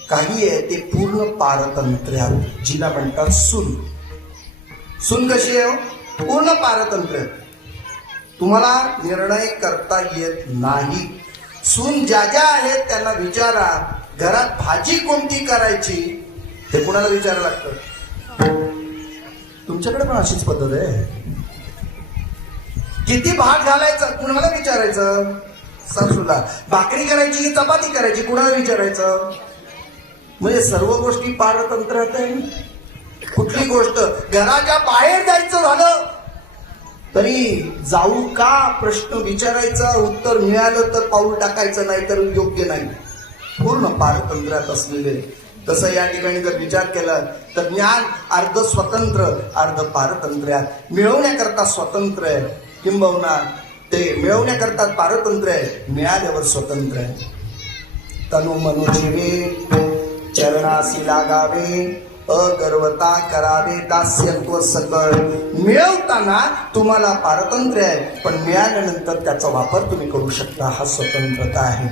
काही आहे ते पूर्ण पारतंत्र्य आहे, जिला म्हणतात सून. सून कशी आहे? पूर्ण पारतंत्र्य. तुम्हाला निर्णय करता येत नाही. सून ज्या ज्या आहेत त्यांना विचारा, घरात भाजी कोणती करायची ते कुणाला विचारायला लागतं? तुमच्याकडे पण अशीच पद्धत आहे. किती भात घालायचं कुणाला विचारायचं? सासूला. भाकरी करायची की चपाती करायची कुणाला विचारायचं? म्हणजे सर्व गोष्टी पारतंत्र्यात आहे. कुठली गोष्ट घराच्या बाहेर जायचं झालं तरी जाऊ का प्रश्न विचारायचा, उत्तर मिळालं तर पाऊल टाकायचं, नाही तर योग्य नाही. पूर्ण पारतंत्र्यात असलेले. तसं या ठिकाणी जर विचार केला तर ज्ञान अर्ध स्वतंत्र अर्ध पारतंत्र्यात. मिळवण्याकरता स्वतंत्र आहे, किंबहुना ते मिळवण्याकरता पारतंत्र्य आहे, मिळाल्यावर स्वतंत्र आहे. तनु मनो जीवे चरणासी लागावे, अगर्वता करावे दास्यत्व सकळ. मिळवताना तुम्हाला पारतंत्र्य आहे, पण मिळाल्यानंतर त्याचा वापर तुम्ही करू शकता. हा स्वतंत्रता आहे.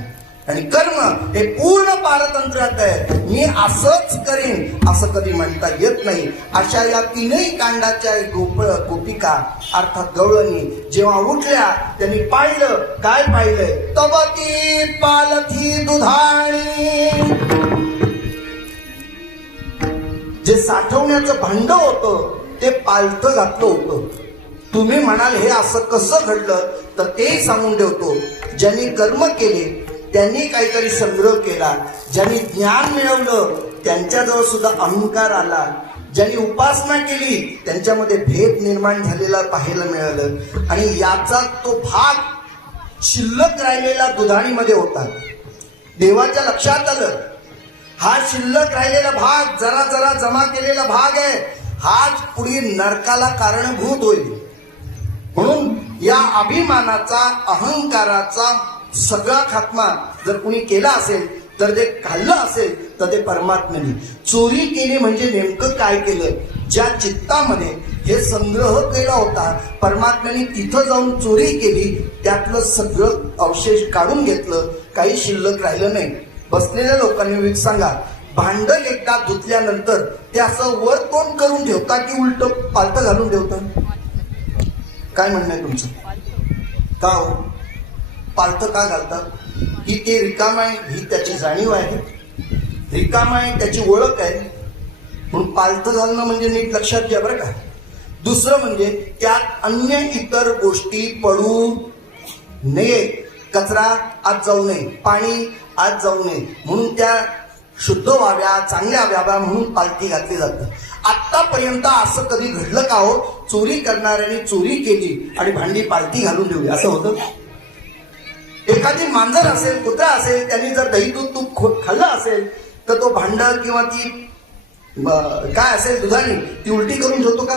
आणि कर्म हे पूर्ण पारतंत्र्यात आहे. मी असंच करेन असं कधी म्हणता येत नाही. अशा या 3ही कांडाच्या गोपिका अर्थात गवळणी जेव्हा उठल्या त्यांनी पाहिलं. काय पाहिलंय? तबती पालथी दुधाणी. जे साठवण्याचं भांड होतं ते पालथं घातलं होतं. तुम्ही म्हणाल हे असं कसं घडलं, तर तेही सांगून ठेवतो. ज्यांनी कर्म केले त्यांनी काहीतरी संग्रह केला. ज्यांनी ज्ञान मिळवलं त्यांच्याजवळ सुद्धा अहंकार आला. ज्यांनी उपासना केली त्यांच्यामध्ये भेद निर्माण झालेला पाहायला मिळालं. आणि याचा तो भाग शिल्लक राहिलेला दुधाणीमध्ये होता. देवाच्या लक्षात आलं हा शिल्लक राहिलेला भाग जरा जरा जमा केलेला भाग आहे, हाच पुढे नरकाला कारणभूत होईल. म्हणून या अभिमानाचा अहंकाराचा सगळा खात्मा जर कुणी केला असेल तर ते खाल्लं असेल तर ते परमात्म्याने. चोरी केली म्हणजे नेमकं काय केलं? ज्या चित्तामध्ये हे संग्रह केला होता परमात्म्याने तिथं जाऊन चोरी केली, त्यातलं सगळं अवशेष काढून घेतलं, काही शिल्लक राहिलं नाही. बसलेल्या लोकांनी सांगा, भांड एकदा धुतल्यानंतर ते असं वर तोंड करून ठेवता की उलट पालतं घालून ठेवता? काय म्हणणं आहे तुमचं? का हो पालतं का घालतात? ही ते रिकाम आहे, ही त्याची जाणीव आहे, रिकाम आहे त्याची ओळख आहे. म्हणून पालतं घालणं म्हणजे नीट लक्षात घ्या बरं का. दुसरं म्हणजे त्यात अन्य इतर गोष्टी पडू नये, कचरा आत जाऊ नये, पाणी आत जाऊ नये, म्हणून त्या शुद्ध व्हाव्या, चांगल्या व्हाव्या म्हणून पालथी घातली जाते. आतापर्यंत असं कधी घडलं का हो? चोरी करणाऱ्याने चोरी केली आणि भांडी पालथी घालून ठेवली असं होतं? एखादी मांजर असेल, कुत्रा असेल, त्यांनी जर दही दूध तूप खाल्लं असेल तर तो भांड किंवा ती काय असेल दुधाणी ती उलटी करून ठेवतो का?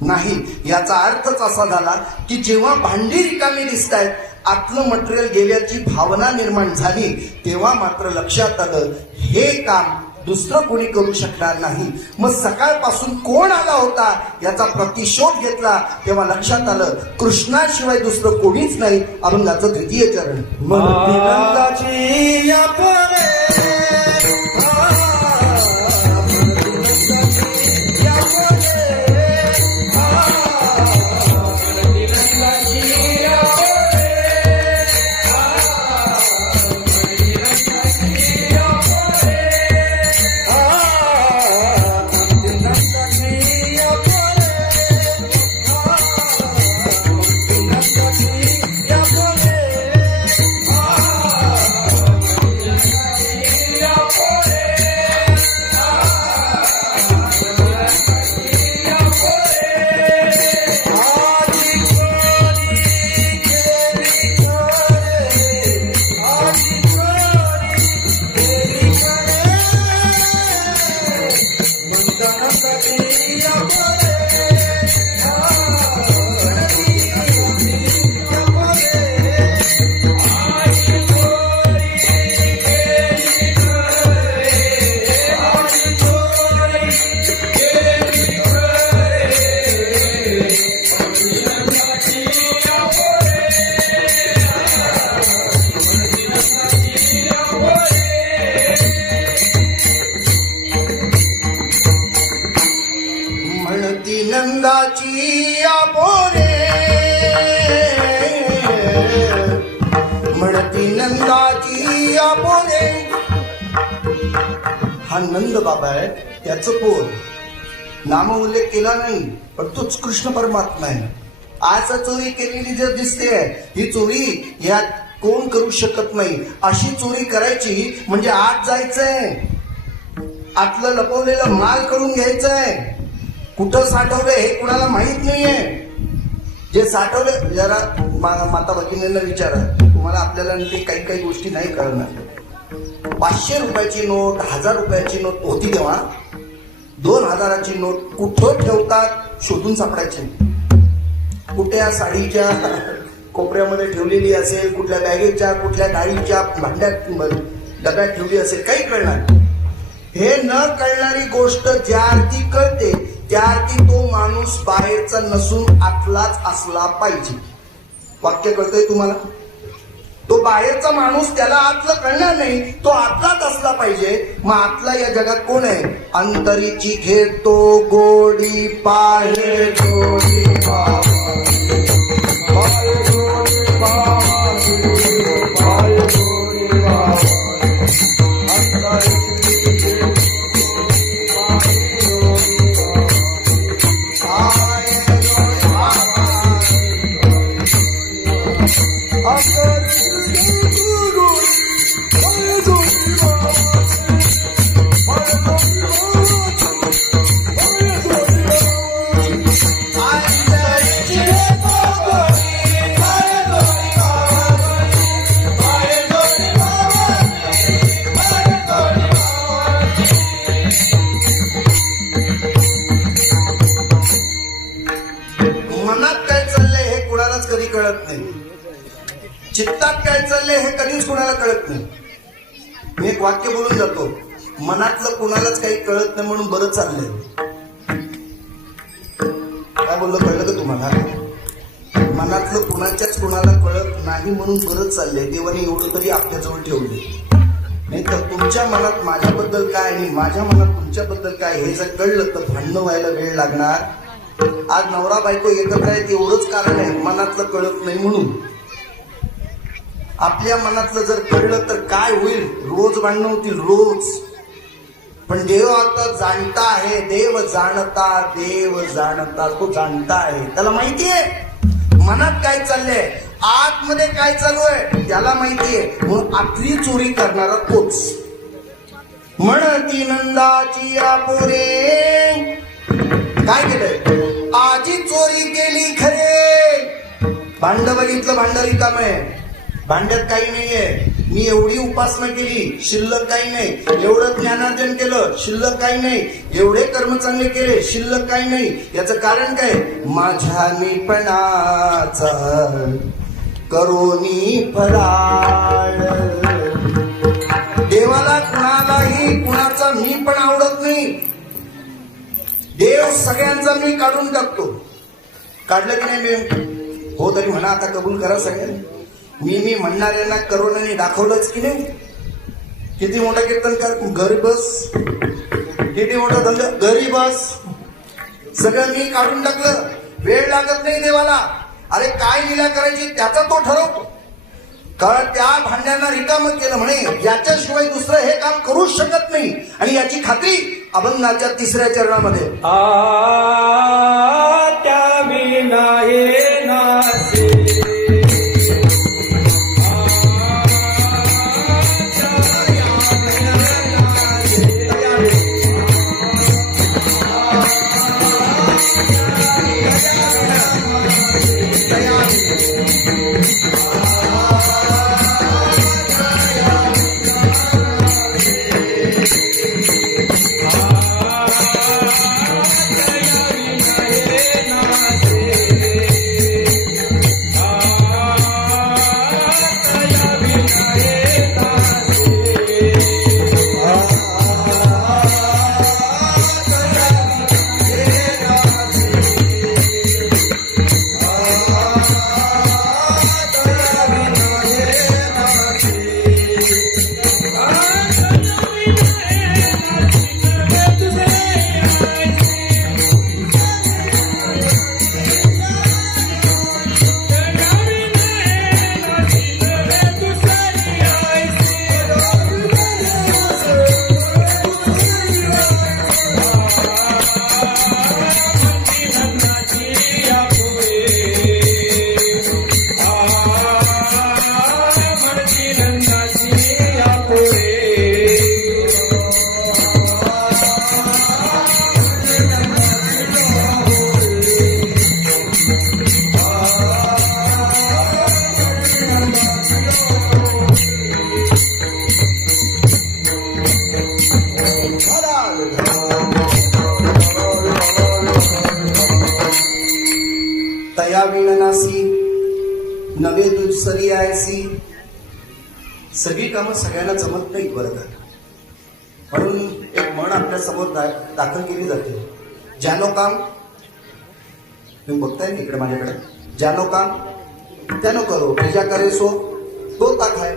नाही. याचा अर्थच असा झाला की जेव्हा भांडी रिकामी दिसतायत, आतलं मटेरियल गेल्याची भावना निर्माण झाली, तेव्हा मात्र लक्षात आलं हे काम दुसरं कोणी करू शकणार नाही. मग सकाळपासून कोण आला होता याचा प्रतिशोध घेतला, तेव्हा लक्षात आलं कृष्णाशिवाय दुसरं कोणीच नाही. अभंगाचं द्वितीय चरण. नंदाची आपोरे, म्हणती नंदाची आपोरे. हा नंद बाबा आहे, त्याचं पोर. नाम उल्लेख केला नाही पण तोच कृष्ण परमात्मा आहे. आज चोरी केलेली जर दिसते ही चोरी यात कोण करू शकत नाही. अशी चोरी करायची म्हणजे आत जायचंय, आतलं लपवलेलं माल करून घ्यायचंय. कुठं साठवलंय हे कुणाला माहित नाहीये. जे साठवले जरा माता भगिनींना विचारा, तुम्हाला आपल्याला ते काही काही गोष्टी नाही कळणार. 500 रुपयाची नोट, 1000 रुपयाची नोट होती तेव्हा, 2000ची नोट कुठं ठेवतात शोधून सापडायचे. कुठे या साडीच्या कोपऱ्यामध्ये ठेवलेली असेल, कुठल्या बॅगेच्या, कुठल्या डाळीच्या भांड्यात डब्यात ठेवली असेल, काही कळणार. हे न कळणारी गोष्ट ज्या अर्थी कळते त्या अर्थी तो माणूस बाहेरचा नसून आतलाच असला पाहिजे. वाक्य कळतंय तुम्हाला? तो बाहेरचा माणूस त्याला आतलं कळणार नाही, तो आतलाच असला पाहिजे. मग आतला या जगात कोण आहे? अंतरीची घेतो गोडी पाहे गोडी I कळत नाही. चित्तात काय चाललंय हे कधीच कुणाला कळत नाही. मी एक वाक्य बोलून जातो, मनातलं कुणालाच काही कळत नाही म्हणून बरं चाललंय. काय बोललो कळलं का तुम्हाला? मनातलं कुणाच्याच कुणाला कळत नाही म्हणून बरं चाललंय. देवाने एवढं तरी आपल्याजवळ ठेवले. नाही तर तुमच्या मनात माझ्याबद्दल काय आणि माझ्या मनात तुमच्याबद्दल काय हे जर कळलं तर भांडणं व्हायला वेळ लागणार. आज नवरा बायको एकत्र आहेत एवढंच कारण आहे, मनातलं कळत नाही म्हणून. आपल्या मनातलं जर कळलं तर काय होईल? रोज भांडणं होतील, रोज. पण देव आता जाणता आहे, देव जाणता तो जाणता आहे. त्याला माहितीये मनात काय चाललंय, आतमध्ये काय चालू आहे त्याला माहितीये. म्हणून आतली चोरी करणारा तोच. म्हणती नंदाची आपोरे, काय केलंय? आजी चोरी केली खरे. भांड बघितलं, भांड रिकाम आहे, भांड्यात काही नाहीये. मी एवढी उपासना केली, शिल्लक काही नाही. एवढं ज्ञानार्जन केलं, शिल्लक काही नाही. एवढे कर्म चांगले केले, शिल्लक काही नाही. याचं कारण काय? माझ्या निपणाचा करोनी फराळ. देवाला कुणालाही कुणाचा मी पण आवडत नाही. देव सगळ्यांचा मी काढून टाकतो. काढलं की नाही मी? हो तरी म्हणा आता, कबूल करा सगळ्यांनी. मी म्हणणाऱ्यांना करोनाने दाखवलंच की नाही? किती मोठा कीर्तनकार, घरी बस. किती मोठा धंदा, घरी बस. सगळं मी काढून टाकलं. वेळ लागत नाही देवाला. अरे काय लीला करायची त्याचा तो ठरवतो. कारण त्या भांड्यांना रिकामं केलं म्हणे, याच्याशिवाय दुसरं हे काम करूच शकत नाही. आणि याची खात्री अभंगाच्या 3ऱ्या चरणामध्ये. त्या विना ये नासे तया विणनासी नवे दूध सरी आयसी. सगळी कामं सगळ्यांना जमत नाहीत बरं का. म्हणून एक म्हण आपल्या समोर दाखल केली जाते, ज्यानो काम, तुम्ही बघताय ना इकडे माझ्याकडे, ज्यानो काम त्यानो करो, बीजा करे सो तो ताक आहे.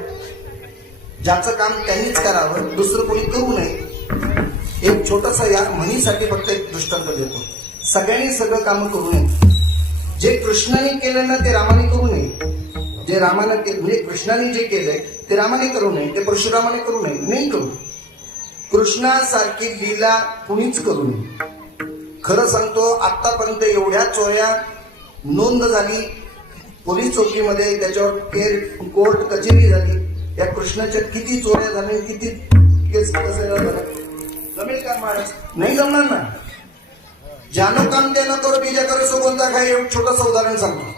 ज्याचं काम त्यांनीच करावं, दुसरं कोणी करू नये. एक छोटासा या म्हणीसाठी फक्त एक दृष्टांत देतो. सगळ्यांनी सगळं कामं करू नये. जे कृष्णाने केलं ना ते रामाने करू नये. जे रामाने म्हणजे कृष्णाने जे केलंय ते रामाने करू नये, ते परशुरामाने करू नये. नाही करू. कृष्णासारखी लीला कुणीच करू नये. खरं सांगतो, आतापर्यंत एवढ्या चोऱ्या नोंद झाली पोलीस चौकीमध्ये, त्याच्यावर कोर्ट कचेरी झाली. या कृष्णाच्या किती चोऱ्या झाल्या, किती केस झाल्या. जमेल का महाराज? नाही जमणार ना. ज्यानं काम त्यानं करो, बीजा करो सो बोलता काय. एक छोटंसं उदाहरण सांगतो.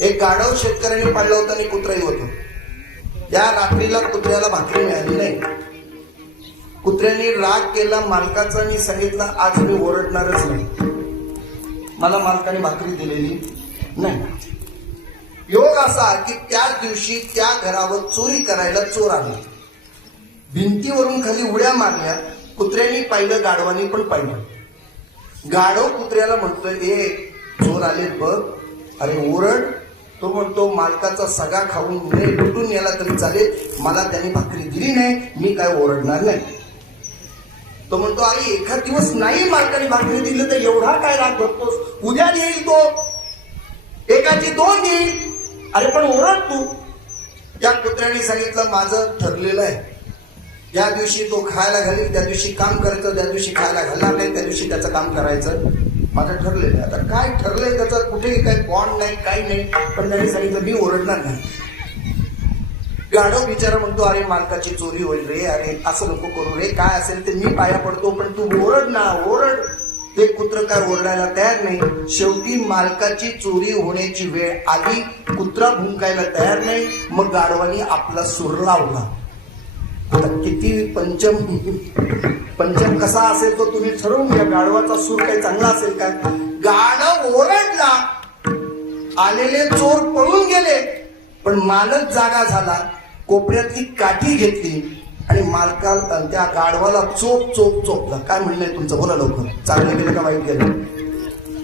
एक गाढव शेतकऱ्यांनी पाळलं होतं आणि कुत्रही होतं. त्या रात्रीला कुत्र्याला भाकरी मिळाली नाही. कुत्र्याने राग केला मालकाचा आणि सांगितलं, आज मी ओरडणारच नाही. मला मालकाने भाकरी दिलेली नाही. योग असा की त्याच दिवशी त्या घरावर चोरी करायला चोर आले. भिंतीवरून खाली उड्या मारल्या. कुत्र्यांनी पाहिलं, गाढवानी पण पाहिलं. गाढव कुत्र्याला म्हणतोय, ए चोर आले बघ, अरे ओरड. तो म्हणतो, मालकाचा सगळा खाऊन लुटून याला तरी चालेल, मला त्याने भाकरी दिली नाही, मी काय ओरडणार नाही. तो म्हणतो, अरे एखाद दिवस नाही मालकाने भाकरी दिली तर एवढा काय राग धरतोस, उद्या देईल तो, एकाची 2 देईल, अरे पण ओरड तू. त्या कुत्र्याने सांगितलं, माझं ठरलेलं आहे, ज्या दिवशी तो खायला घालील त्या दिवशी काम करायचं, ज्या दिवशी खायला घालणार नाही त्या दिवशी त्याचं काम करायचं, माझं ठरलेलं आहे. आता काय ठरलंय त्याचं, कुठेही काही बॉन्ड नाही, काही नाही, पण त्याने सांगितलं मी ओरडणार नाही. गाढव बिचारा म्हणतो, अरे मालकाची चोरी होईल रे, अरे असं नको करू रे, काय असेल ते मी पाया पडतो, पण तू ओरड ना, ओरड. ते कुत्र काय ओरडायला तयार नाही. शेवटी मालकाची चोरी होण्याची वेळ आली, कुत्रा भुंकायला तयार नाही. मग गाढवानी आपला सूर लावला. किती पंचम कसा असेल तो तुम्ही ठरवून घ्या. गाढवाचा सूर काही चांगला असेल का? गाढव ओरडला, आलेले चोर पळून गेले, पण मालक जागा झाला. कोपऱ्यातली काठी घेतली आणि मालकाला, त्या गाढवाला चोपला. काय म्हणणं आहे तुमचं, बोला लवकर. चांगलं केलं का वाईट केलं,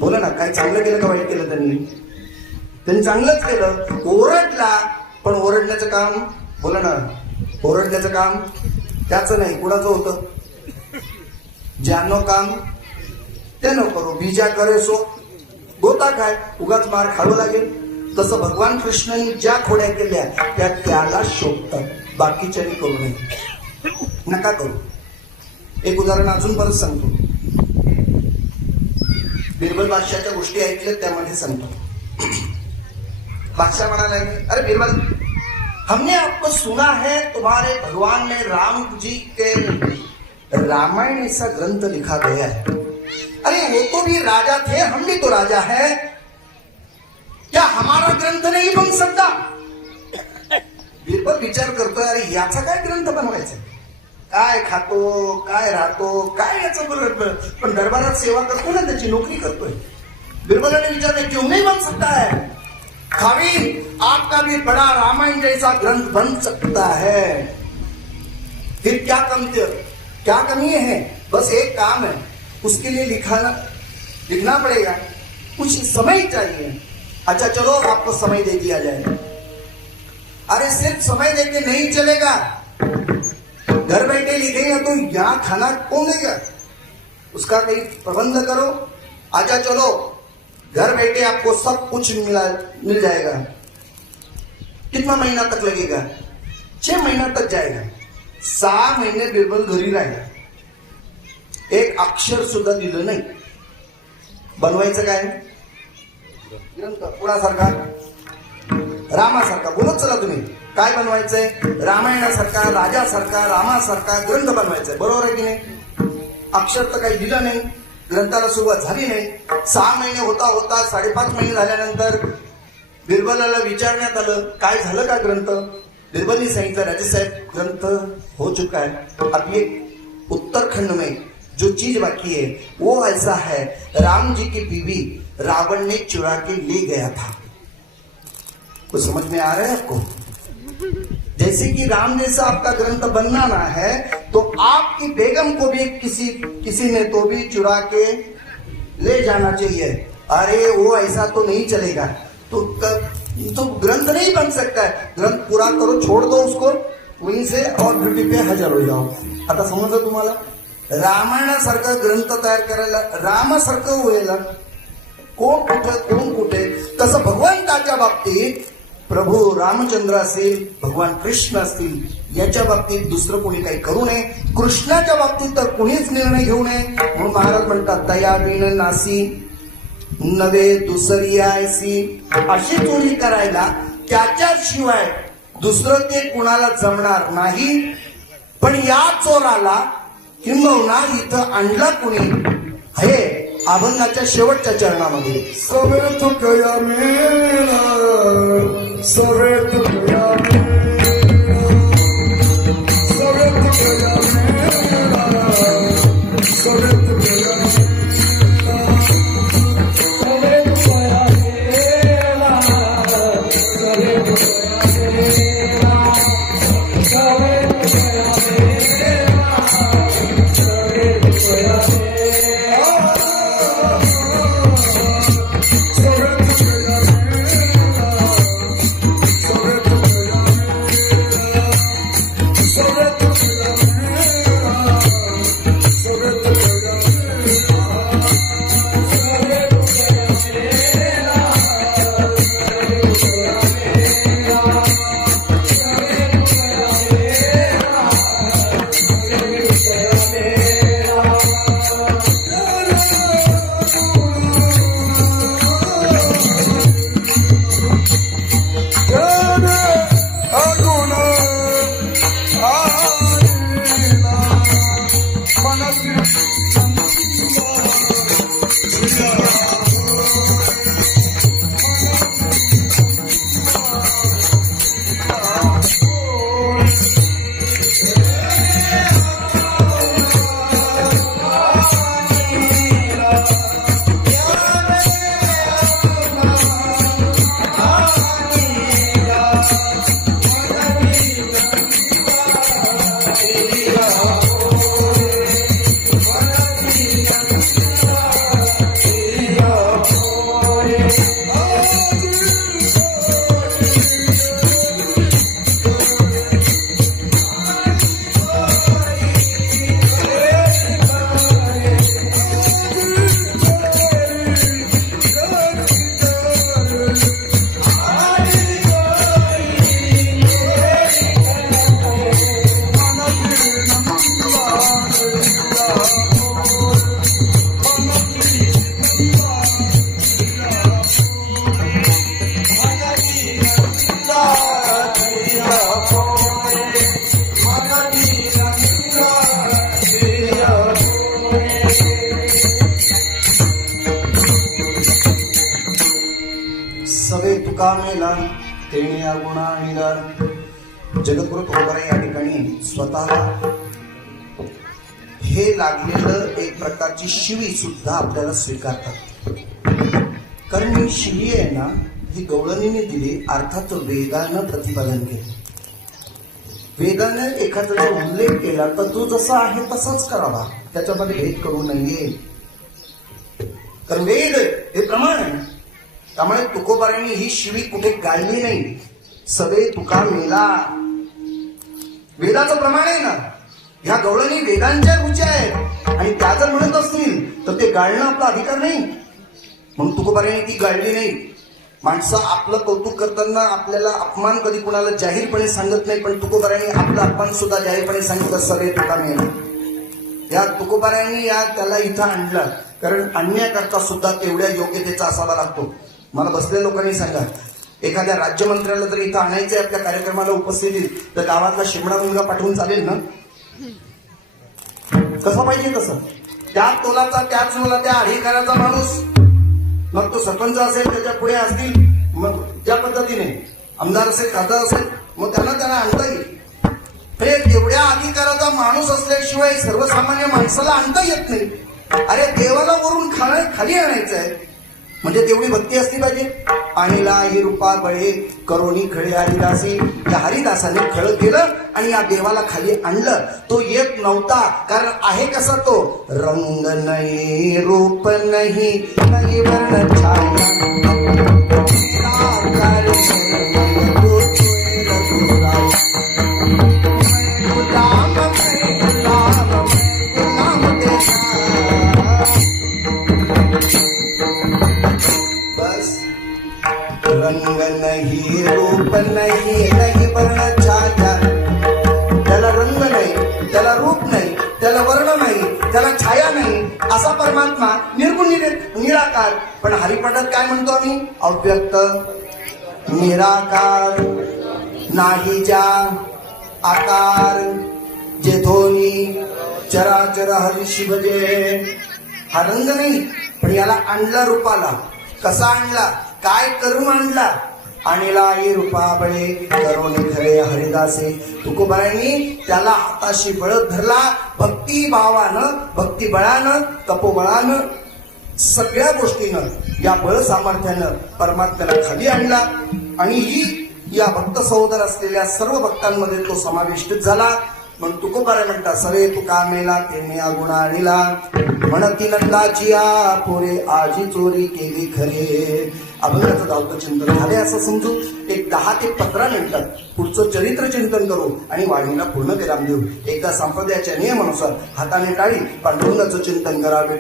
बोला ना. काय चांगलं केलं का वाईट केलं त्यांनी चांगलंच केलं. ओरडला, पण ओरडण्याचं काम, बोला ना, ओरडण्याचं काम त्याचं नाही, कुणाचं होतं? ज्यानं काम त्यानं करो, बीजा करे सो गोता काय, उगाच मार खावं लागेल. तसं भगवान कृष्णांनी ज्या खोड्या केल्या त्या त्याला शोभतात, बाकीच्यानी करू नये, नका करू. एक उदाहरण अजून परत सांगतो. बिरबल बादशाहच्या गोष्टी ऐकल्या त्यामध्ये सांगतो. बादशाह म्हणाला, अरे बिरबल, हमने आपको सुना है तुम्हारे भगवान ने राम जी के रामायण ऐसा ग्रंथ लिखा गया है. अरे वो तो भी राजा थे, हम भी तो राजा है, क्या हमारा ग्रंथ नहीं बन सकता? बिरबल विचार करतोय, अरे याचा काय ग्रंथ बनवायचा, काय खातो, काय राहतो, काय याचं बरोबर, पण दरबारात सेवा करतो ना, त्याची नोकरी करतोय. बिरबलाने विचारलं, क्यों नहीं बन सकता है? खावी, आपका भी बड़ा रामायण जैसा ग्रंथ बन सकता है. फिर क्या कमी है? बस एक काम है, उसके लिए लिखना पड़ेगा, कुछ समय चाहिए. अच्छा चलो, आपको समय दे दिया जाए. अरे सिर्फ समय देके नहीं चलेगा, घर बैठे लिखेगा तो यहाँ खाना कौन देगा, उसका कहीं प्रबंध करो. अच्छा चलो, घर बैठे आपको सब कुछ मिल जाएगा. कितना महीना तक लगेगा? 6 महीना तक जाएगा. 6 महीने बिरबल घरी राहिला, एक अक्षर सुद्धा दिलं नाही. बनवायचं काय ग्रंथ, कुणासारखा? रामासारखा. बोलत चला तुम्ही, काय बनवायचंय? रामायणासारखा, राजासारखा, रामासारखा ग्रंथ बनवायचंय, बरोबर आहे की नाही? अक्षर तर काही दिलं नाही, ग्रंथाला सुरुवात झाली नाही. 6 महिने होता 5.5 महिने झाल्यानंतर बिरबलाला विचारण्यात आलं, काय झालं का ग्रंथ? बिरबलने सांगितलं, राजे साहेब, ग्रंथ हो चुका है. अभी एक उत्तरखंड में जो चीज बाकी है वो ऐसा है, राम जी की बीवी रावण ने चुरा के ले गया था. कुछ समझ में आ रहा है आपको? जैसे कि राम जैसा आपका ग्रंथ बनाना है तो आपकी बेगम को भी किसी ने तो भी चुरा के ले जाना चाहिए. अरे वो ऐसा तो नहीं चलेगा, तो ग्रंथ नहीं बन सकता है. ग्रंथ पूरा करो, छोड़ दो उसको वहीं से और ड्यूटी पे हजर हो जाओ. आता समजलं तुम्हाला? रामायणासारखा ग्रंथ तयार करायला रामासारखं व्हायला कोण कुठे. तसं भगवंताच्या बाबतीत प्रभू रामचंद्र असेल, भगवान कृष्ण असतील, याच्या बाबतीत दुसरं कोणी काही करू नये. कृष्णाच्या बाबतीत तर कोणीच निर्णय घेऊ नये. म्हणून महाराज म्हणतात, दया बिन नासी नवे दुसरी आयसी. अशी चोरी करायला त्याच्याशिवाय दुसरं ते कुणाला जमणार नाही. पण या चोराला किंबहुना इथं आणला कुणी हे अभंगाच्या शेवटच्या चरणामध्ये. सवे तू गया मेरा, सवे तू गया मेरा, सवे तू गया मेरा, सवे तू गया मेरा, सवे तू गया मेरा, तुका मेला तेणे या गुणा आणिला. जगद्गुरु तुकोबाराय या ठिकाणी स्वतःला हे लागलेलं एक प्रकारची शिवी सुद्धा आपल्याला स्वीकारतात. कारण ही शिवी आहे ना, ही गवळणीने दिली, अर्थात वेदानं प्रतिपादन केलं. वेदाने एखादा जर उल्लेख केला तर तो जसा आहे तसाच करावा, त्याच्यामध्ये भेद करू नये. कारण वेद हे प्रमाण आहे. त्यामुळे तुकोबारायांनी ही शिवी कुठे गाळली नाही. सवे तुका मेला वेदाचं प्रमाण आहे ना. ह्या गवळणी वेदांच्या रुच्या आहेत आणि त्या जर म्हणत असतील तर ते गाळणं आपला अधिकार नाही. म्हणून तुकोबारायांनी ती गाळली नाही. माणसं आपलं कौतुक करताना आपल्याला अपमान कधी कुणाला जाहीरपणे सांगत नाही, पण तुकोबारायांनी आपला अपमान सुद्धा जाहीरपणे सांगितलं, सवे तुका मेला. या तुकोबारायांनी त्याला इथं आणलं, कारण आणण्याकरता सुद्धा तेवढ्या योग्यतेचा असावा लागतो. मला बसलेल्या लोकांनी सांगा, एखाद्या राज्यमंत्र्याला जर इथं आणायचंय आपल्या कार्यक्रमाला उपस्थितीत, तर गावातला शिमडा मुलगा पाठवून चालेल ना? कसं पाहिजे तसं, त्याच तोलाचा त्याच मुला त्या अधिकाराचा माणूस, मग तो सरपंच असेल, त्याच्या पुढे असतील, मग ज्या पद्धतीने आमदार असेल, खासदार असेल, मग त्यांना आणता येईल. हे तेवढ्या अधिकाराचा माणूस असल्याशिवाय सर्वसामान्य माणसाला आणता येत नाही. अरे देवाला वरून खाली आणायचं आहे म्हणजे तेवढी भक्ती असली पाहिजे. आणीला ही रूपा बळे करोनी खळे हरिदासी. या हरिदासाने खळ केलं आणि या देवाला खाली आणलं. तो येत नव्हता, कारण आहे कसा तो, रंग नाही रूप नाही नाही वर्ण छाया रंग नाही रूप नाही नाही वर्ण छाया. त्याला रंग नाही, त्याला रूप नाही, त्याला वर्ण नाही, त्याला छाया नाही, असा परमात्मा निर्गुण निराकार. पण हरिपाठात काय म्हणतो आम्ही, अव्यक्त निराकार नाही ज्या आकार जे धोनी चराचर हरी शिवजे. हा रंग नाही, पण याला आणला रूपाला. कसा आणला, काय करून आणला, आणला ये रूपा बळे करोनी खरे हरिदासे. तुकोबारायांनी त्याला हाताशी बळत धरला. भक्तिभावानं, भक्तिबळानं, तपोबळानं, सगळ्या गोष्टीनं, या बळ सामर्थ्यानं परमात्म्याला खाली आणला. आणि ही या भक्त सहोदर असलेल्या सर्व भक्तांमध्ये तो समाविष्ट झाला. म्हणून तुकोबाराय म्हणतात, सवे तुका मेला तेने गुणा आणिला. म्हणती नंदाची पोरे आजी चोरी केली खरे. अभंगाचं दावतं चिंतन झाले असं समजू. एक 10 ते 15 मिनिटात पुढचं चरित्र चिंतन करू आणि वाणीला पूर्ण विराम देऊ. एकदा संप्रदायाच्या नियमानुसार हाताने टाळी पांडुरंगाचं चिंतन करावे.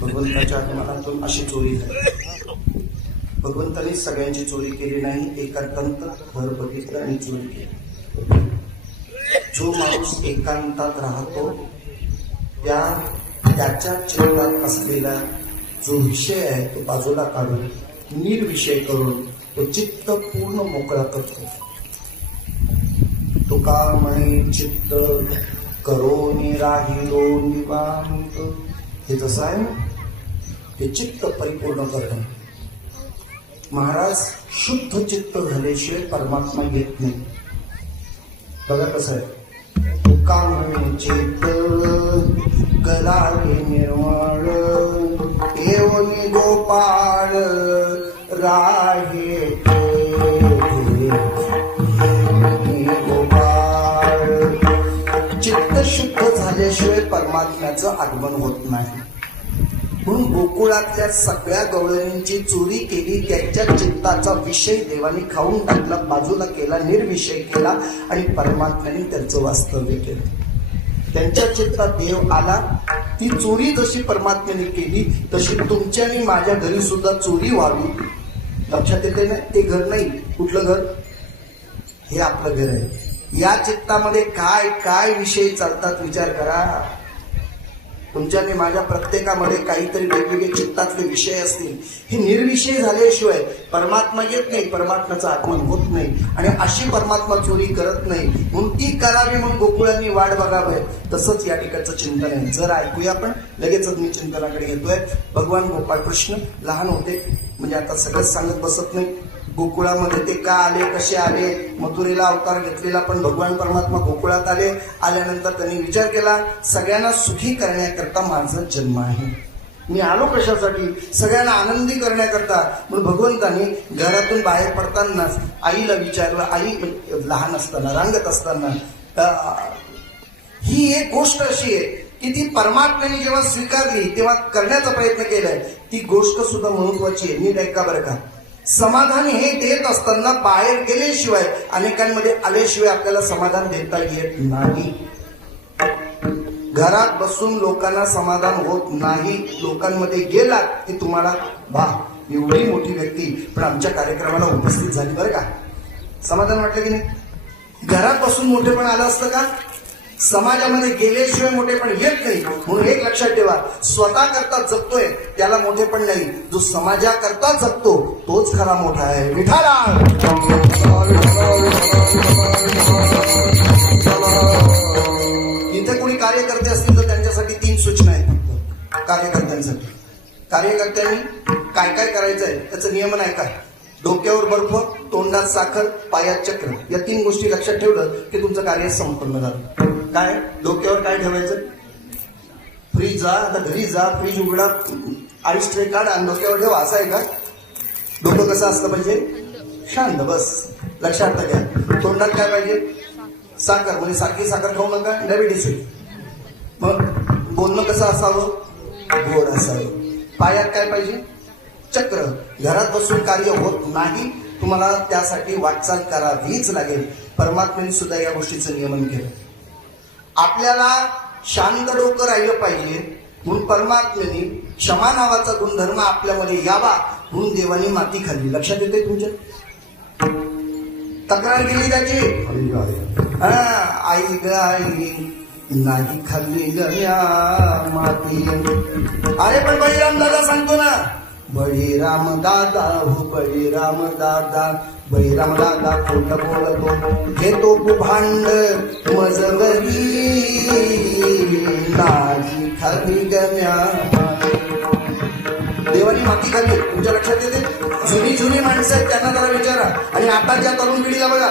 भगवंताच्या आगमनातून अशी चोरी झाली. भगवंताने सगळ्यांची चोरी केली नाही, एकांतात घर बघितलं आणि चोरी केली. जो माणूस एकांतात राहतो त्याच्या चित्तात असलेला जो विषय आहे तो बाजूला काढून निर्विषय करून तो चित्त पूर्ण मोकळा करतो. तुका म्हणे चित्त करोनी राहिलो निवांत. हे जसं आहे ना, ते चित्त परिपूर्ण करणं. महाराज शुद्ध चित्त झाल्याशिवाय परमात्मा येत नाही. बघा कसं आहे, तुका म्हणे चित्त कलावे निर्वाळ परमात्म्याचं आगमन होत नाही. म्हणून गोकुळातल्या सगळ्या गवळणींची चोरी केली. त्यांच्या चित्ताचा विषय देवाने खाऊन टाकला, बाजूला केला, निर्विषय केला आणि परमात्म्याने त्यांचं वास्तव्य केलं. त्यांच्या चित्तात देव आला. ती चोरी जशी परमात्म्याने केली तशी तुमच्या आणि माझ्या घरी सुद्धा चोरी व्हावी. लक्षात येते ना? ते घर नाही. कुठलं घर? हे आपलं घर आहे. या चित्तामध्ये काय काय विषय चालतात विचार करा. तुमच्या आणि माझ्या प्रत्येकामध्ये काहीतरी वेगवेगळे चित्तातले विषय असतील. हे निर्विषय झाल्याशिवाय परमात्मा येत नाही, परमात्म्याचं आगमन होत नाही. आणि अशी परमात्मा चोरी करत नाही. म्हणून ती करावी म्हणून गोकुळांनी वाट बघावं. तसंच या ठिकाणचं चिंतन आहे. जर ऐकूया आपण, लगेचच मी चिंतनाकडे येतोय. भगवान गोपाळ कृष्ण लहान होते, म्हणजे आता सगळंच सांगत बसत नाही. गोकुळामध्ये ते का आले, कसे आले, मथुरेला अवतार घेतलेला, पण भगवान परमात्मा गोकुळात आले. आल्यानंतर त्यांनी विचार केला, सगळ्यांना सुखी करण्याकरता माझा जन्म आहे. मी आलो कशासाठी? सगळ्यांना आनंदी करण्याकरता. म्हणून भगवंतांनी घरातून बाहेर पडताना आईला विचारलं. आई लहान असताना, रांगत असताना, ही एक गोष्ट अशी आहे की ती परमात्म्याने जेव्हा स्वीकारली तेव्हा करण्याचा प्रयत्न केलाय. ती गोष्ट सुद्धा महत्वाची आहे. नीट ऐका बरं का. समाधान हे देत असताना बाहेर गेल्याशिवाय, अनेकांमध्ये आल्याशिवाय आपल्याला समाधान देता येत नाही. घरात बसून लोकांना समाधान होत नाही. लोकांमध्ये गेलात की तुम्हाला वा एवढी मोठी व्यक्ती पण आमच्या कार्यक्रमाला उपस्थित झाली बरं का, समाधान वाटलं की नाही? घरात बसून मोठेपण आलं असतं का? समाजामध्ये गेल्याशिवाय मोठेपण येत नाही. म्हणून एक लक्षात ठेवा, स्वतः करता जगतोय त्याला मोठेपण नाही. जो समाजाकरता जगतो तोच खरा मोठा आहे. विठाला इथे कोणी कार्यकर्ते असतील तर त्यांच्यासाठी 3 सूचना आहेत फक्त कार्यकर्त्यांसाठी. कार्यकर्त्यांनी काय काय करायचं आहे त्याचं नियमन आहे काय? डोक्यावर बर्फ, तोंडात साखर, पायात चक्र, या 3 गोष्टी लक्षात ठेवलं की तुमचं कार्य संपन्न झालं. काय? डोक्यावर काय ठेवायचं? फ्रीज जा, आता घरी जा, फ्रीज उघडा, आईस ट्रे काढ आणि डोक्यावर ठेवा. असं आहे का? डोकं कसं असलं पाहिजे? शांत. बस लक्षात घ्या. तोंडात काय पाहिजे? साखर, म्हणजे सारखी साखर खाऊ नका, डायबिटीस होईल. मग बोलणं कसं असावं? गोड असावं. पायात काय पाहिजे? चक्र. घरात बसून कार्य होत नाही, तुम्हाला त्यासाठी वाटचाल करावीच लागेल. परमात्म्याने सुद्धा या गोष्टीचं नियमन केलं. आपल्याला शांत डोकं राहिलं पाहिजे म्हणून परमात्म्याने क्षमा नावाचा गुणधर्म आपल्यामध्ये यावा म्हणून देवानी माती खाल्ली. लक्षात येते तुमच्या? तक्रार केली त्याची, आई ग आई नाही खाल्ली गया माती. अरे पण बळीराम दादा सांगतो ना, बळीराम दादा हो बळीराम दादा, बळीराम दादा खोट बोलतो, घेतो भांड मजवरी नाही खाली गम्या. देवानी माती खाल्ली. तुमच्या लक्षात येते? जुनी माणसं आहेत त्यांना जरा विचारा. आणि आता ज्या तरुण पिढीला बघा,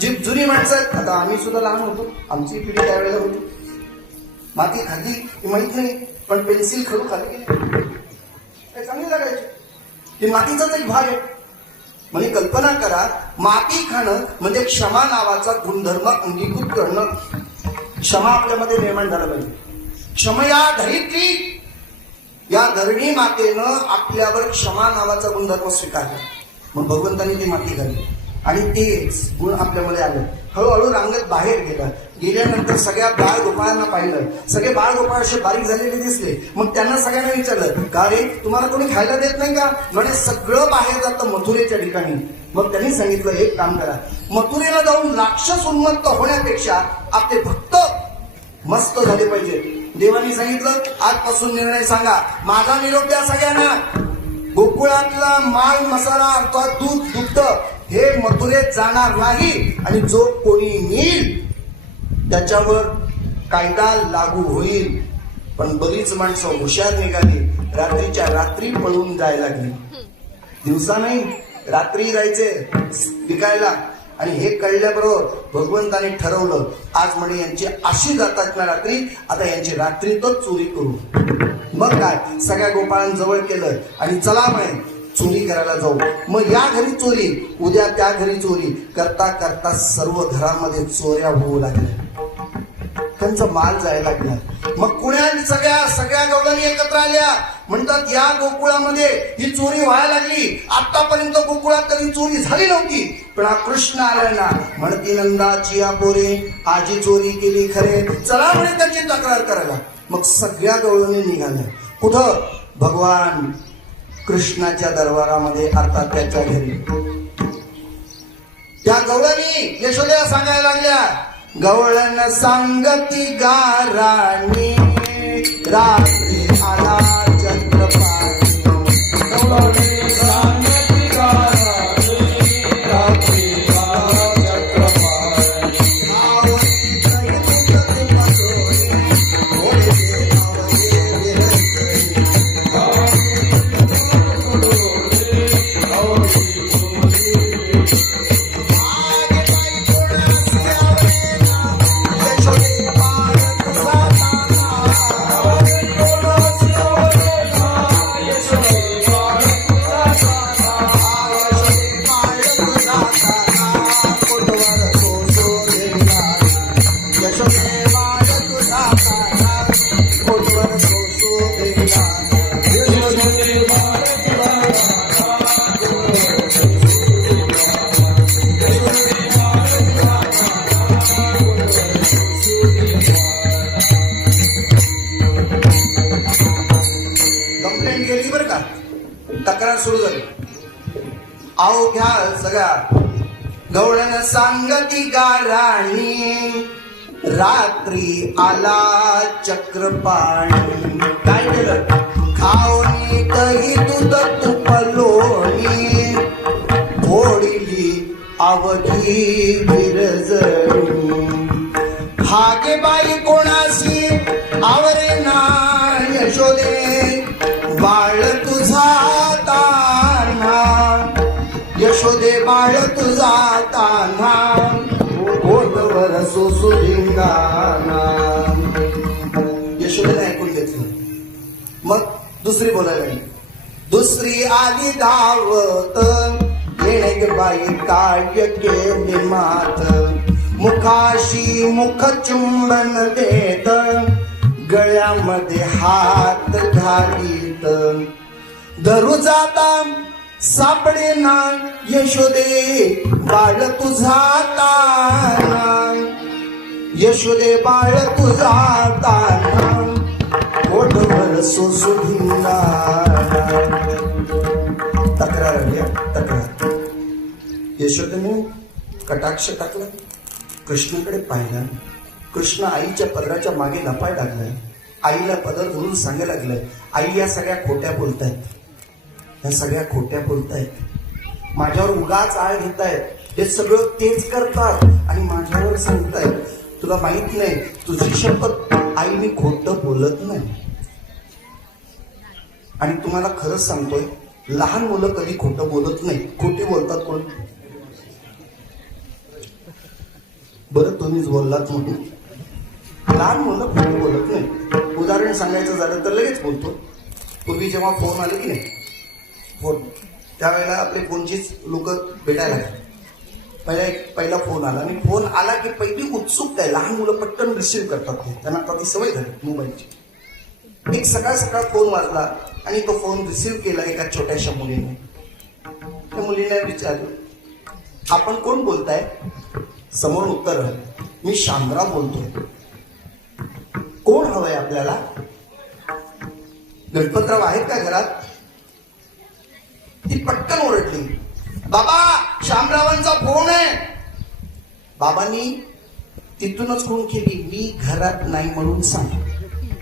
जी जुनी माणसं आहेत, आता आम्ही सुद्धा लहान होतो, आमची पिढी त्यावेळेला होती, माती खाल्ली की माहित नाही, पण पेन्सिल खडू खाली की नाही चांगली लागायची. ते मातीचाच एक भाग आहे. म्हणजे कल्पना करा, माती खाणं म्हणजे क्षमा नावाचा गुणधर्म अंगीकृत करणं. क्षमा आपल्यामध्ये निर्माण झालं पाहिजे. क्षमया धरित्री, या धरणी मातेनं आपल्यावर क्षमा नावाचा गुणधर्म स्वीकारला. मग भगवंतांनी ती माती घाली आणि तेच गुण आपल्यामध्ये आले. हळूहळू रांगत बाहेर गेल्यानंतर सगळ्या बाळ गोपाळांना पाहिलं. सगळे बाळ गोपाळ असे बारीक झालेले दिसले. मग त्यांना सगळ्यांना विचारलं, का रे तुम्हाला कोणी खायला देत नाही का? म्हणे सगळं बाहेर जातं मथुरेच्या ठिकाणी. मग त्यांनी सांगितलं, एक काम करा, मथुरेला जाऊन राक्षस उन्मत्त होण्यापेक्षा आपले भक्त मस्त झाले पाहिजे. देवानी सांगितलं, आजपासून निर्णय सांगा, माझा निरोप द्या सगळ्यांना. गोकुळातला माल मसाला अर्थात दूध दुग्ध हे मथुरेत जाणार नाही आणि जो कोणी नेईल त्याच्यावर कायदा लागू होईल. पण बरीच माणसं हुशार निघाली, रात्रीच्या रात्री पळून जायला लागली. दिवसा नाही, रात्री जायचे विकायला. आणि हे कळल्याबरोबर भगवंताने ठरवलं, आज म्हणे यांची अशी जातात ना रात्री, आता यांची रात्रीतच चोरी करू. मग काय, सगळ्या गोपाळांजवळ केलं आणि चला म्हणे चोरी करायला जाऊ. मग या घरी चोरी, उद्या त्या घरी चोरी करता करता सर्व घरामध्ये चोऱ्या होऊ लागल्या. त्यांचा माल जायला लागला. मग पुण्यात सगळ्या गवळणी एकत्र आल्या. म्हणतात या गोकुळामध्ये ही चोरी व्हायला लागली. आतापर्यंत गोकुळात कधी चोरी झाली नव्हती, पण हा कृष्ण आलाय ना, म्हणती नंदाची या पोरे आजी चोरी केली खरे, चला म्हणे त्याची तक्रार करायला. मग सगळ्या गवळणी निघाल्या. कुठं? भगवान कृष्णाच्या दरबारामध्ये, अर्थात त्याच्या घरी. त्या गवळणी यशोदेला सांगायला लागल्या, गवळण सांगती गाराणी रात्री आला चंद्रपाणी. गवळण सांगती गाराणी रात्री आला चंद्रपाणी. आवडी दैवत मसोरी, ओढे आवडे विरंजनी. तक्रार सुरू झाली. आओ घ्या सगळ्या. गवळण सांगती गाराणी रात्री आला चक्रपाणी. काय केलं? खावणी दही दूध तुप लोणी, फोडली अवघी विरजणी. हागे बाई कोणाशी आवरे ना यशोदे, बाळ तुझा तान्हा यशोदे, बाळ तुझा तान्हा ओठवर सोसू धिंगाणा. यशोदेने ऐकून घेतलं. मग दुसरी बोलायला लागली. दुसरी आली धावत, येणे बाई काय केले मात. मुखाशी मुख चुंबन देत, गळ्यामध्ये हात घालीत. धरू जाता सापडे ना यशोदे, बाळ तुझा ताना. यशोदे, बाळ तुझा ताना ओठवर सोसू धिंगाणा. तक्रार आली. तक्रार. यशोदेने कटाक्ष टाकला. कृष्णाकडे पाहिला. कृष्ण आईच्या पदराच्या मागे लपाय लागलाय. आईला पदर धरून सांगायला लागलाय, आई या सगळ्या खोट्या बोलतायत, या सगळ्या खोट्या बोलतायत. माझ्यावर उगाच आळ घेतायत. हे सगळं तेच करतात आणि माझ्यावर सांगतायत. तुला माहित नाही, तुझी शपथ आईने खोटं बोलत नाही. आणि तुम्हाला खरंच सांगतोय, लहान मुलं कधी खोटं बोलत नाही. खोटे बोलतात कोण? बरं तुम्हीच बोललात म्हणून. लहान मुलं खोटं बोलत नाही. उदाहरण सांगायचं झालं तर लगेच बोलतो. पूर्वी जेव्हा फोन आले की नाही, फोन, त्यावेळेला आपले फोनचीच लोक भेटायला लागले. पहिला फोन आला आणि फोन आला की पहिली उत्सुकता आहे. लहान मुलं पटकन रिसिव्ह करतात. त्यांना आता ती सवय झाली मोबाईलची. एक सकाळ फोन वाजला आणि तो फोन रिसिव्ह केला एका छोट्याशा मुलीने. त्या मुलीने विचारलं, आपण कोण बोलताय? समोर उत्तर आलं, मी शामराव बोलतोय. कोण हवंय आपल्याला? गणपतराव आहेत का घरात? ती पटकन ओरडली, बाबा शामरावांचा फोन आहे. बाबांनी तिथूनच खून केली, मी घरात नाही म्हणून सांग.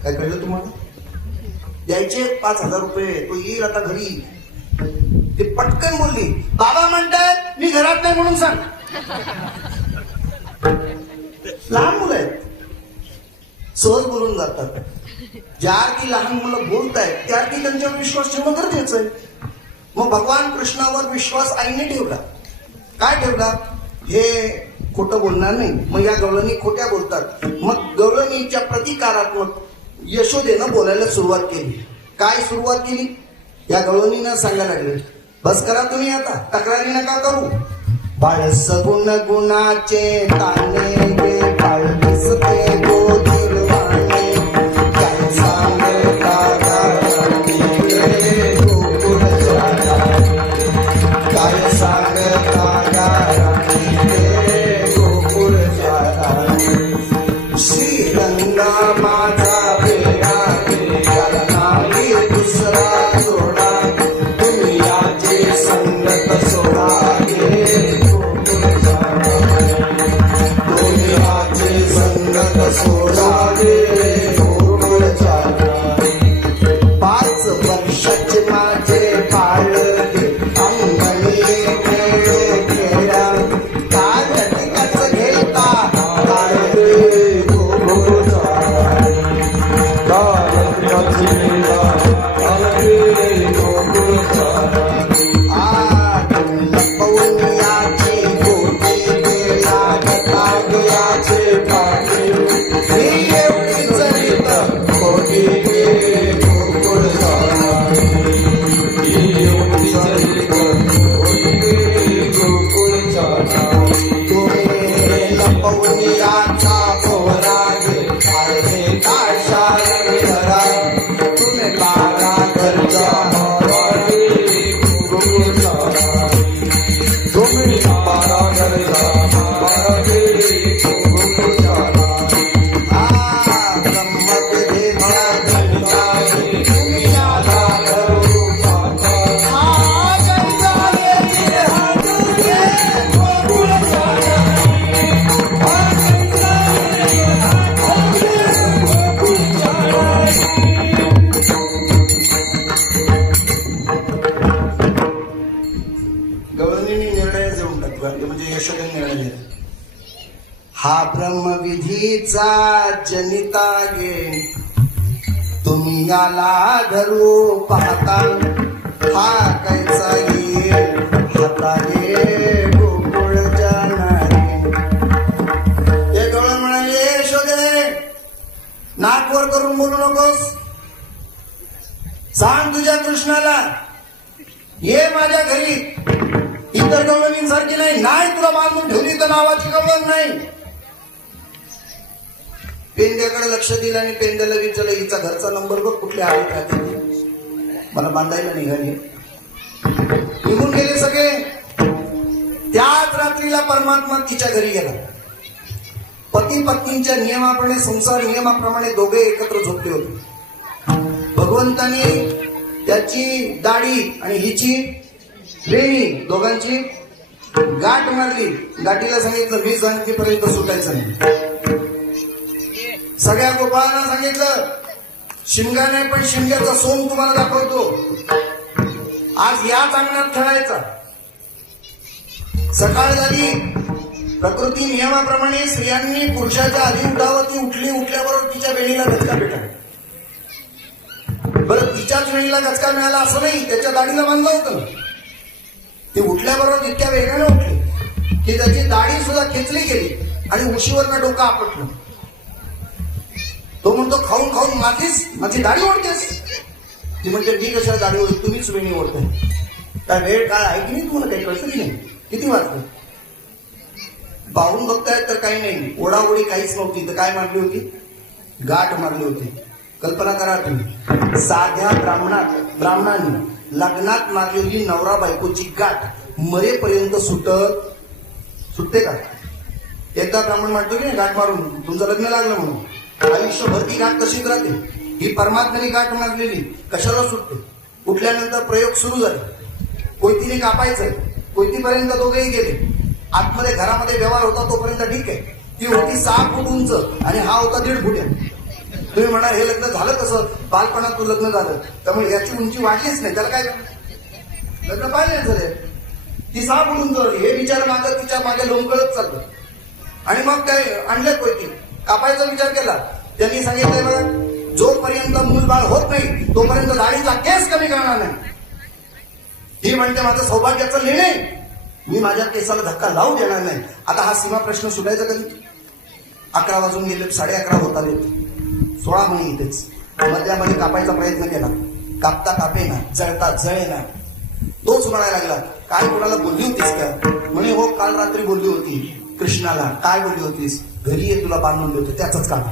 काय कळलं तुम्हाला? द्यायचे 5,000 रुपये, तो येईल आता घरी. ती पटकन बोलली, बाबा म्हणतात मी घरात नाही म्हणून सांग. लहान मुलं आहेत, सहज बोलून जातात. ज्या अर्थी लहान मुलं बोलतायत त्या अर्थी त्यांच्यावर विश्वास ठेवणं गरजेचं आहे. मग भगवान कृष्णावर विश्वास आईने ठेवला. काय ठेवला? हे खोटं बोलणार नाही. मग या गवळणी खोट्या बोलतात. मग गवळणीच्या प्रतिकारात्मक यशोदेनं बोलायला सुरुवात केली. काय सुरुवात केली? या गवळणीनं सांगायला लागले, बस करा तुम्ही आता, तक्रारी नका करू. बाळ सगुण गुणाचे ताने गे, बाळ दिसते गोदी सोडावे गोकुळच्या नारी. 5 वर्षाचे माझे बाळके अंगणी खेळ खेळा कागद घेता काढले गोकुळच्या नारी. पौर्णियाची गोटी गेला गतागयाचे पाठी ही एवढीच रीत गोटी गे गोकुळच्या नारी. ही एवढीच रीत गोटी गे गोकुळच्या नारी. तुम्ही लपवणीयाचा पोरागे काढले काशाल घरा तुम्ही बारा घरच्या मारागे गोकुळच्या नारी. तुम्ही बारा घरच्या मारागे गोकुळच्या नारी. ब्रह्मविद्येच्या धनगाई तुम्ही आला घरू पाहता. गंगाये हातुरे गोकुळच्या नारी. गवळणीने निर्णय देऊन टाकला म्हणजे यशोदेने निर्णय दिला. हा ब्रह्मविधीचा जनिता गे तुम्ही याला धरू पाहता. हा कैसा येईल हाताले गोकुळच्या नारी. हे गवळण म्हणाले यशोदे नाकवर करून बोलू नकोस. सांग तुझ्या कृष्णाला ये माझ्या घरी. इतर गवळणींसारखी नाही तुला बांधून ठेवली तर नावाची गवळण नाही. पेंद्याकडे लक्ष दिलं आणि पेंद्याला विचारलं हिचा घरचा नंबर बघ कुठल्या आहे काय मला बांधायला निघाली. निघून गेले सगळे. त्याच रात्रीला परमात्मा तिच्या घरी गेला. पती पत्नींच्या नियमाप्रमाणे संसार नियमाप्रमाणे दोघे एकत्र झोपले होते. भगवंतानी त्याची दाढी आणि हिची वेणी दोघांची गाठ मारली. गाठीला सांगितलं 20 जानेपर्यंत सुटायचं नाही. सगळ्या गोपाळांना सांगितलं शिमगा नाही पण शिमग्याचा सोम तुम्हाला दाखवतो. आज याच अंगणात खेळायचा. सकाळ झाली. प्रकृती नियमाप्रमाणे स्त्रियांनी पुरुषाच्या आधी उठावं. ती उठली. उठल्याबरोबर तिच्या वेणीला धक्का भेटला. बरं तिच्याच वेळीला गचका मिळाला असं नाही. त्याच्या दाढीला बांधलं होतं. ती उठल्याबरोबर इतक्या वेगाने उठली की त्याची दाढी सुद्धा खेचली गेली आणि उशीवरनं डोकं आपटलं. तो म्हणतो खाऊन खाऊन माझी दाढी ओढतेस. ती म्हणते मी कशाला दाढी ओढत तुम्हीच वेणी ओढताय. काय वेळ काय आहे की नाही तुम्हाला काही कळतं की नाही. किती वाजतं पाहून बघतायत तर काही नाही. ओढाओढी काहीच नव्हती. तर काय मारली होती गाठ मारली होती. कल्पना करा तुम्ही साध्या ब्राह्मणांनी लग्नात मारली होती नवरा बायकोची गाठ मरेपर्यंत सुटते का. एकदा ब्राह्मण म्हणतो की गाठ मारून तुमचं लग्न लागलं म्हणून आयुष्यभर ती गाठ तशीच राहते. ही परमात्म्याने गाठ मारलेली कशाला सुटते. उठल्यानंतर प्रयोग सुरू झाले. कोयतीने कापायचंय. कोयतीपर्यंत दोघेही गेले. आतमध्ये घरामध्ये व्यवहार होता तोपर्यंत ठीक आहे. ती होती 6 फूट उंच आणि हा होता 1.5 फूट. तुम्ही म्हणा हे लग्न झालं कसं. बालपणात तू लग्न झालं त्यामुळे याची उंची वाढलीच नाही. त्याला काय लग्न पाहिजे झाले. ती 6 फूट उंच झाली. हे विचार मागत तिच्या मागे लोंबकळत चाललं. आणि मग काय आणलं कोयती कापायचा विचार केला. त्यांनी सांगितलंय बघा जोपर्यंत मूल बाळ होत नाही तोपर्यंत दाढीचा केस कमी करणार नाही. ही म्हणते माझं सौभाग्याचं लेणे मी माझ्या केसाला धक्का लावू देणार नाही. आता हा सीमा प्रश्न सुटायचा कधी. 11 वाजून गेले. 11:30 होत आले. 16 महिने इथेच. मधल्यामध्ये कापायचा प्रयत्न केला. कापता कापेना जळता जळेना. तोच म्हणायला लागला काय कोणाला बोलली होतीस का. म्हणे हो काल रात्री बोलली होती कृष्णाला. काय बोलली होतीस. घरी ये तुला बांधून देतो त्याच काम.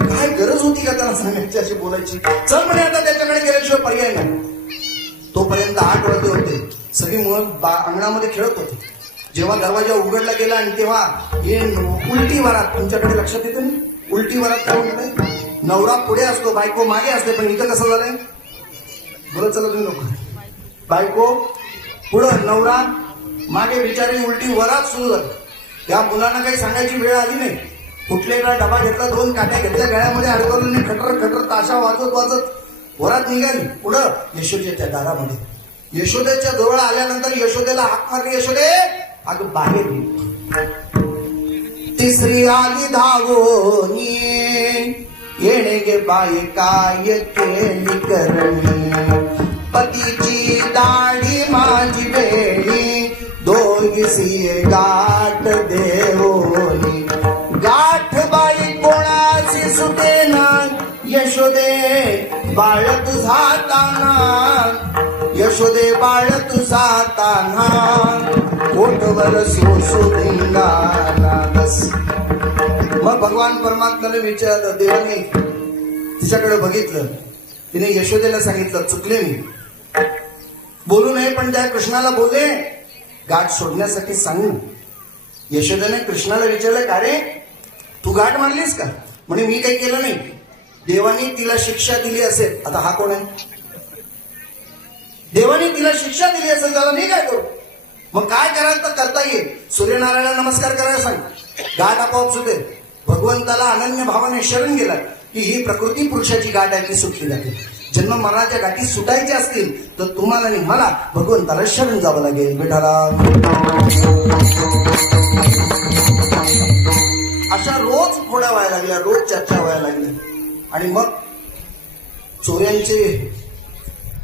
काय गरज होती का त्याला सांगायची अशी बोलायची. चल म्हणे आता त्याच्याकडे गेल्याशिवाय पर्याय नाही. तोपर्यंत 8 वाजले होते. सगळी मुलं अंगणामध्ये खेळत होते. जेव्हा दरवाजा उघडला गेला आणि तेव्हा हे उलटी वरात तुमच्याकडे लक्षात येतं ना. उलटी वरात काय म्हणताय. नवरा पुढे असतो बायको मागे असते. पण इथं कसं झालंय बरं चला तुम्ही लोक. बायको पुढं नवरा मागे बिचारी उलटी वरात सुरू झाली. या मुलांना काही सांगायची वेळ आली नाही. फुटलेला डबा घेतला, 2 काट्या घेतल्या गळ्यामध्ये अडकवलं, खटर खटर ताशा वाजवत वाजत वरात निघाली. पुढं यशोदेच्या दारामध्ये. यशोदेच्या जवळ आल्यानंतर यशोदेला हाक मारली, यशोदे अगं बाहेर ये. तिसरी आली धावोनी, येणे गे बाई काय केली करणी, पतीची दाढी माझी वेळी, दोघीसी गाठ देवोनी. गाठ बाई कोणाची सुटेना, यशोदे बाळ तुझा ताना, यशोदे बाळ तुझा ताना, पोटवर सोसू धिंगाणा. बस. मग भगवान परमात्म्याने विचारलं, देवाने तिच्याकडे बघितलं, तिने यशोदेला सांगितलं चुकले मी, बोलू नये, पण त्या कृष्णाला बोले गाठ सोडण्यासाठी सांगू. यशोदेने कृष्णाला विचारलं, का रे तू गाठ मारलीस का? म्हणे मी काही केलं नाही, देवाने तिला शिक्षा दिली असेल. आता हा कोण आहे? देवाने तिला शिक्षा दिली असेल, त्याला मी काय करू? मग काय करायला तर करता येईल. सूर्यनारायणाला नमस्कार करायला सांग, गाठ आपोआप सुटेल. भगवंताला अनन्य भावाने शरण गेला की ही प्रकृती पुरुषाची गाठ आहे ती सुटली जाते. जन्म मरणाच्या गाठी सुटायच्या असतील तर तुम्हाला आणि मला भगवंताला शरण जावं लागेल. विठाला अशा रोज फोड्या व्हायला लागल्या, रोज चर्चा व्हायला लागली. आणि मग चोऱ्यांचे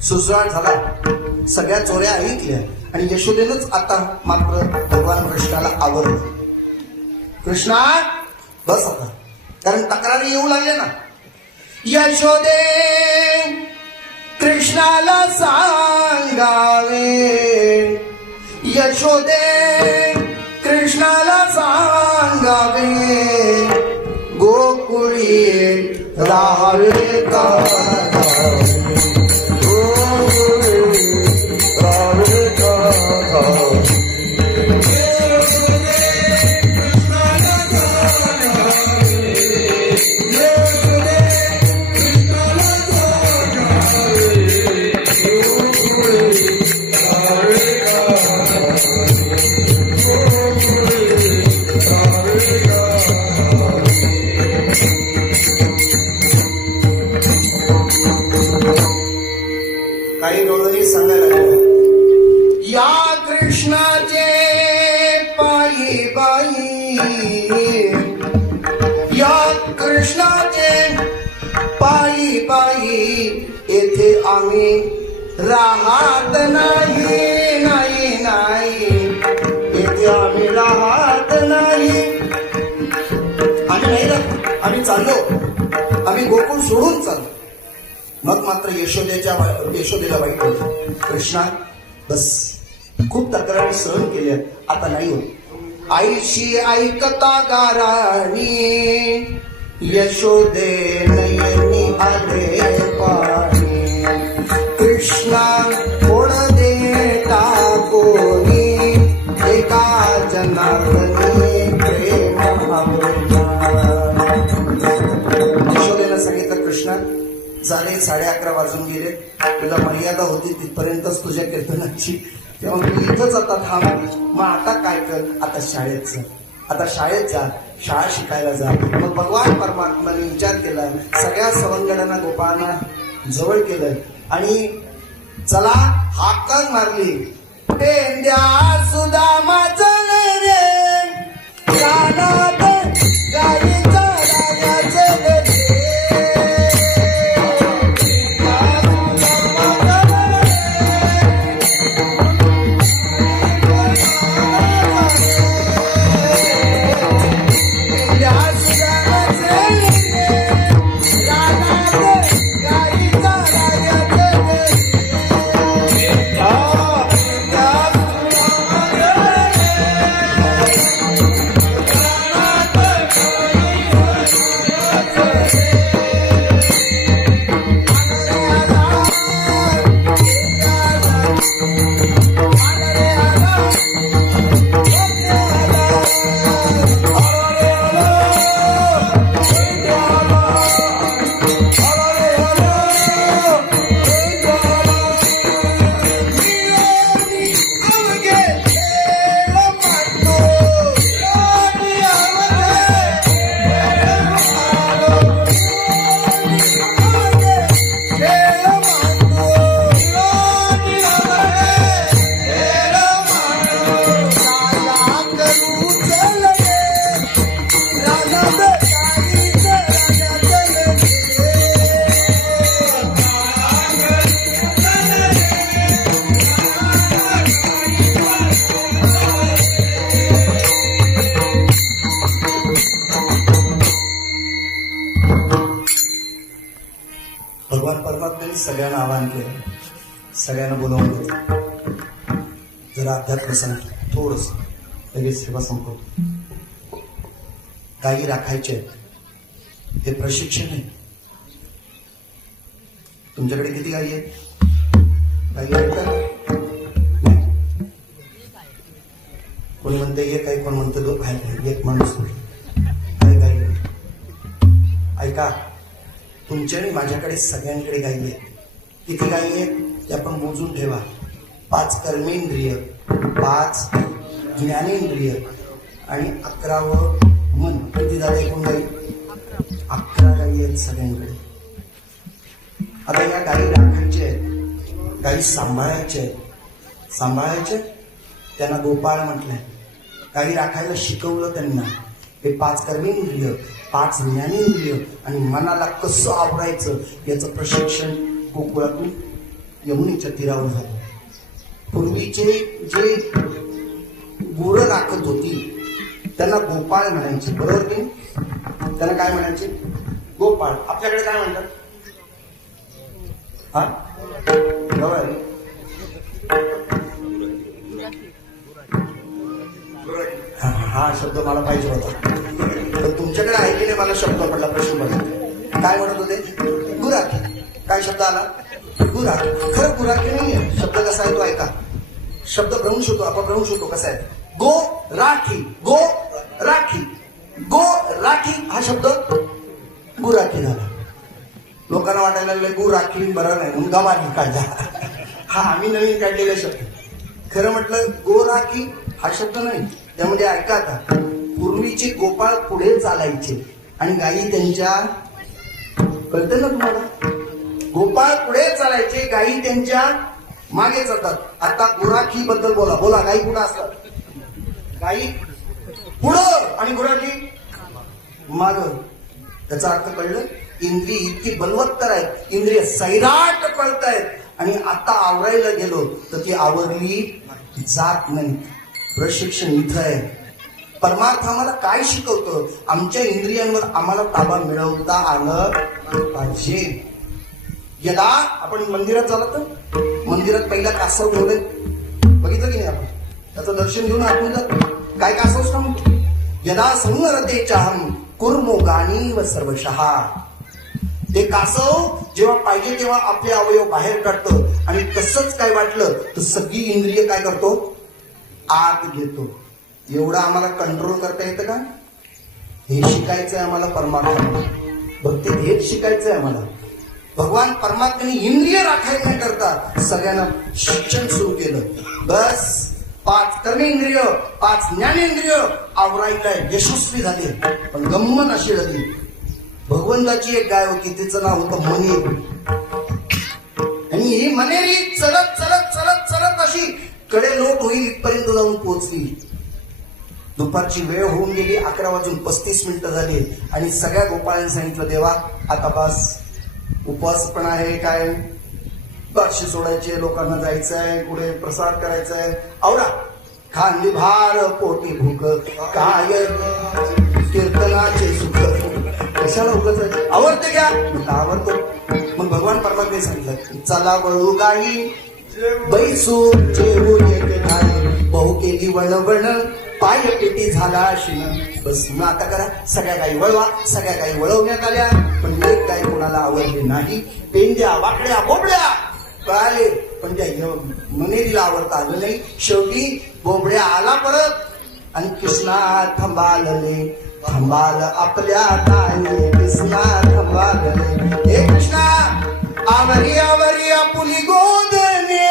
सुसराट झाला, सगळ्या चोऱ्या ऐकल्या आणि यशोदेनंच आता मात्र भगवान कृष्णाला आवडलं. कृष्णा बस आता, कारण तक्रारी येऊ लागले ना. यशोदे कृष्णाला सांगावे, यशोदे कृष्णाला सांगावे, गोकुळी राहावे का, रावे का काही गवळणी सांगायला लागल्या, या कृष्णाचे पायी बाई, या कृष्णाचे पायी बाई, येथे आम्ही राहत नाही, नाही नाही, येथे आम्ही राहत नाही. आम्ही नाही राहत, आम्ही चाललो, आम्ही गोकुळ सोडून चाललो. मग मात्र यशोदेला वाईट होतं. कृष्णा बस, खूप तक्रारी सहन केल्या, आता नाही होत. आईशी ऐकता गाराणी, यशोदे नयनी आले पाणी. कृष्णा कोण दे टाकोनी, एका जनार्दनी प्रेम यशोदेला सांगितलं, कृष्णा झाले 11:30 वाजून गेले, तुला मर्यादा होती तिथपर्यंतच तुझ्या कीर्तनाची, तेव्हा तू इथंच आता थांब. मग आता काय कर, आता शाळेत जा, आता शाळेत जा, शाळा शिकायला जा. मग भगवान परमात्म्याने विचार केला, सगळ्या सवंगडांना गोपाळांना जवळ केलं आणि चला हाक मारली. पेंड्या सुदामा चले रे, कानात गाईचा राजा चले रे. महाराजांनी सगळ्यांना आवाहन केलं, सगळ्यांना बोलावून घेतलं. जरा अध्यात्म सांगतो थोडस, लगेच सेवा संपवतो. गायी राखायचे आहेत, हे प्रशिक्षण आहे. तुमच्याकडे किती गायी आहेत? गायी आहेत का? कोणी म्हणते एक आहे, कोण म्हणते दोन आहे, एक माणूस काय गायी. ऐका, तुमच्या आणि माझ्याकडे सगळ्यांकडे गायी आहेत. किती गायी आहेत ते आपण मोजून ठेवा. 5 कर्मेंद्रिय, 5 ज्ञानेंद्रिय आणि 11वं मन. किती झाले एकूण गायी? 11 गायी आहेत सगळ्यांकडे. आता या गायी राखायच्या आहेत, गायी सांभाळायच्या आहेत. सांभाळायचे त्यांना गोपाळ म्हटलंय. गायी राखायला शिकवलं त्यांना. हे 5 कर्मेंद्रिय, 5 ज्ञानेंद्रिय आणि मनाला कसं आवरायचं याचं प्रशिक्षण गोकुळातून यमुनेच्या तीरावर झालं. पूर्वीचे जे गुरं राखत होती त्यांना गोपाळ म्हणायचे, बरोबर की? त्यांना काय म्हणायचे? गोपाळ. आपल्याकडे काय म्हणतात? हा बरोबर. हा शब्द मला पाहिजे होता, पण तुमच्याकडे आहे की नाही मला शब्द पडला, प्रश्न पडला. काय म्हणत होते? गुराखी. काय शब्द आला? गुराखी. खरं गुराखी नाहीये शब्द. कसा आहे तो ऐका. शब्द भ्रंश होतो, अपभ्रंश होतो. कसा आहे? गो राखी, गो राखी, गो राखी हा शब्द गुराखी झाला. लोकांना वाटायला लागलं गो राखी बरं नाही म्हणून गवारी काढला. हा आम्ही नवीन काढलेला शब्द. खरं म्हटलं गो राखी हा शब्द नाही. त्यामध्ये ऐका आता, पूर्वीचे गोपाळ पुढे चालायचे आणि गायी त्यांच्या, कळतं ना तुम्हाला? गोपाळ पुढे चालायचे, गायी त्यांच्या मागे जातात. आता गुराखी बद्दल बोला. बोला, गायी कुठं असतात? गायी पुढं आणि गुराखी माग. त्याचा अर्थ कळलं? इंद्रिय इतकी बलवत्तर आहेत, इंद्रिय सैराट कळतायत आणि आता आवरायला गेलो तर ती आवरली जात नाही. प्रशिक्षण इथं आहे. परमार्थ आम्हाला काय शिकवतं? आमच्या इंद्रियांवर आम्हाला ताबा मिळवता आलं पाहिजे. यदा आपण मंदिरात झाला तर मंदिरात पहिला कासव ठेवले, बघितलं की नाही आपण? त्याचं दर्शन घेऊन आतमध्ये काय कासव सांगतो? यदा संवरते चाहम कुर्मो गाणी व सर्वशः. ते कासव जेव्हा पाहिजे तेव्हा आपले अवयव बाहेर काढतं आणि तसंच काय वाटलं तर सगळी इंद्रिय काय करतो? आत घेतो. एवढं आम्हाला कंट्रोल करता येतं का? हे शिकायचंय आम्हाला. परमात्मा भक्तीत हेच शिकायचंय आम्हाला. भगवान परमात्म्याने इंद्रिय राखायला नाही करता सगळ्यांना शिक्षण सुरू केलं. बस 5 कर्मेंद्रिय, 5 ज्ञानेंद्रिय आवरायला यशस्वी झाले. पण गंमत अशी झाली, भगवंताची एक गाय होती, तिचं नाव होतं मनेरी. आणि ही मनेरी चलत चलत चलत चलत अशी कडे लोट होईल इथपर्यंत जाऊन पोहोचली. दुपारची वेळ होऊन गेली, 11:35 झाली आणि सगळ्या गोपाळांनी सांगितलं, देवा आता बस, उपवास पण आहे, काय बाशी सोडायची, लोकांना जायचं आहे, पुढे प्रसाद करायचा आहे, आवडा. खांदी भार पोटी भूक, काय कीर्तनाचे सुख. कशाला उगाच आवडते का? आवडतो. मग भगवान परमात्म्याने सांगितलं, चला वळू गाई बैसू जेवू एक झाले, बहु केली वळवण पाय पेटी झाला शिन. बस मग आता करा, सगळ्या गाई वळवा. सगळ्या गाई वळवण्यात आल्या, पण एक गाय कोणाला आवडली नाही. पेंड्या वाकड्या बोबड्या कळाले, पण त्या मनेरीला आवडता आलं नाही. शेवटी बोबड्या आला परत आणि कृष्णा थांबालले, थांबाल आपल्या ताई कृष्णा थांबालले. हे कृष्णा आवरी आवरी आपुली गोदने.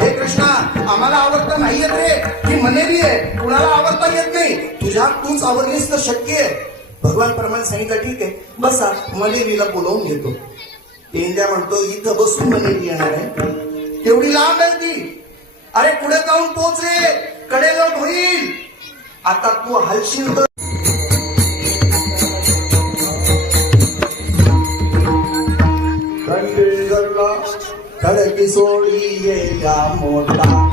हे कृष्णा आम्हाला आवडता नाही येत रे, ही मनेरी आहे, कुणाला आवडता येत नाही, तुझ्या तूच आवडलीस तर शक्य आहे. भगवान परमाने सांगितलं, ठीक आहे बसा, मनेरीला बोलावून घेतो. पेंड्या म्हणतो, इथं बसून मनेरी येणार आहे? तेवढी लांब आहे ती. अरे पुढे जाऊन पोच रे, कडे लोट होईल. आता तू हलशील तर खडकी सोडी येया मोठा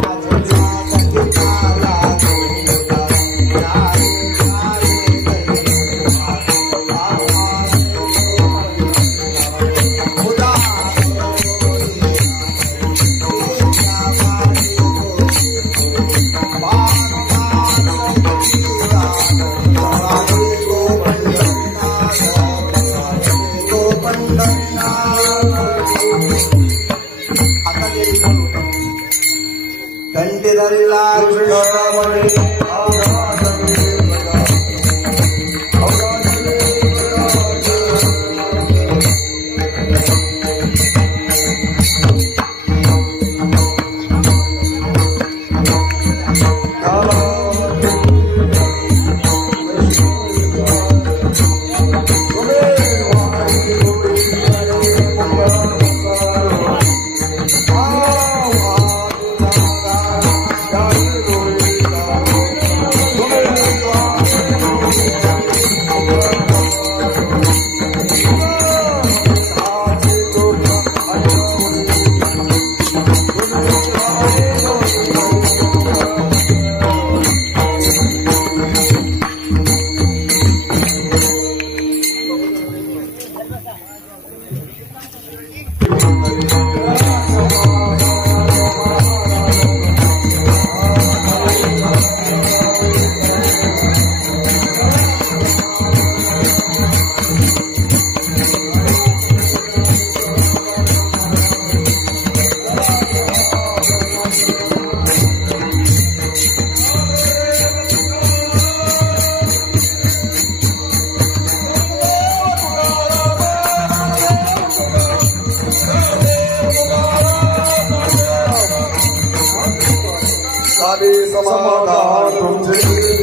समाधान तुमचे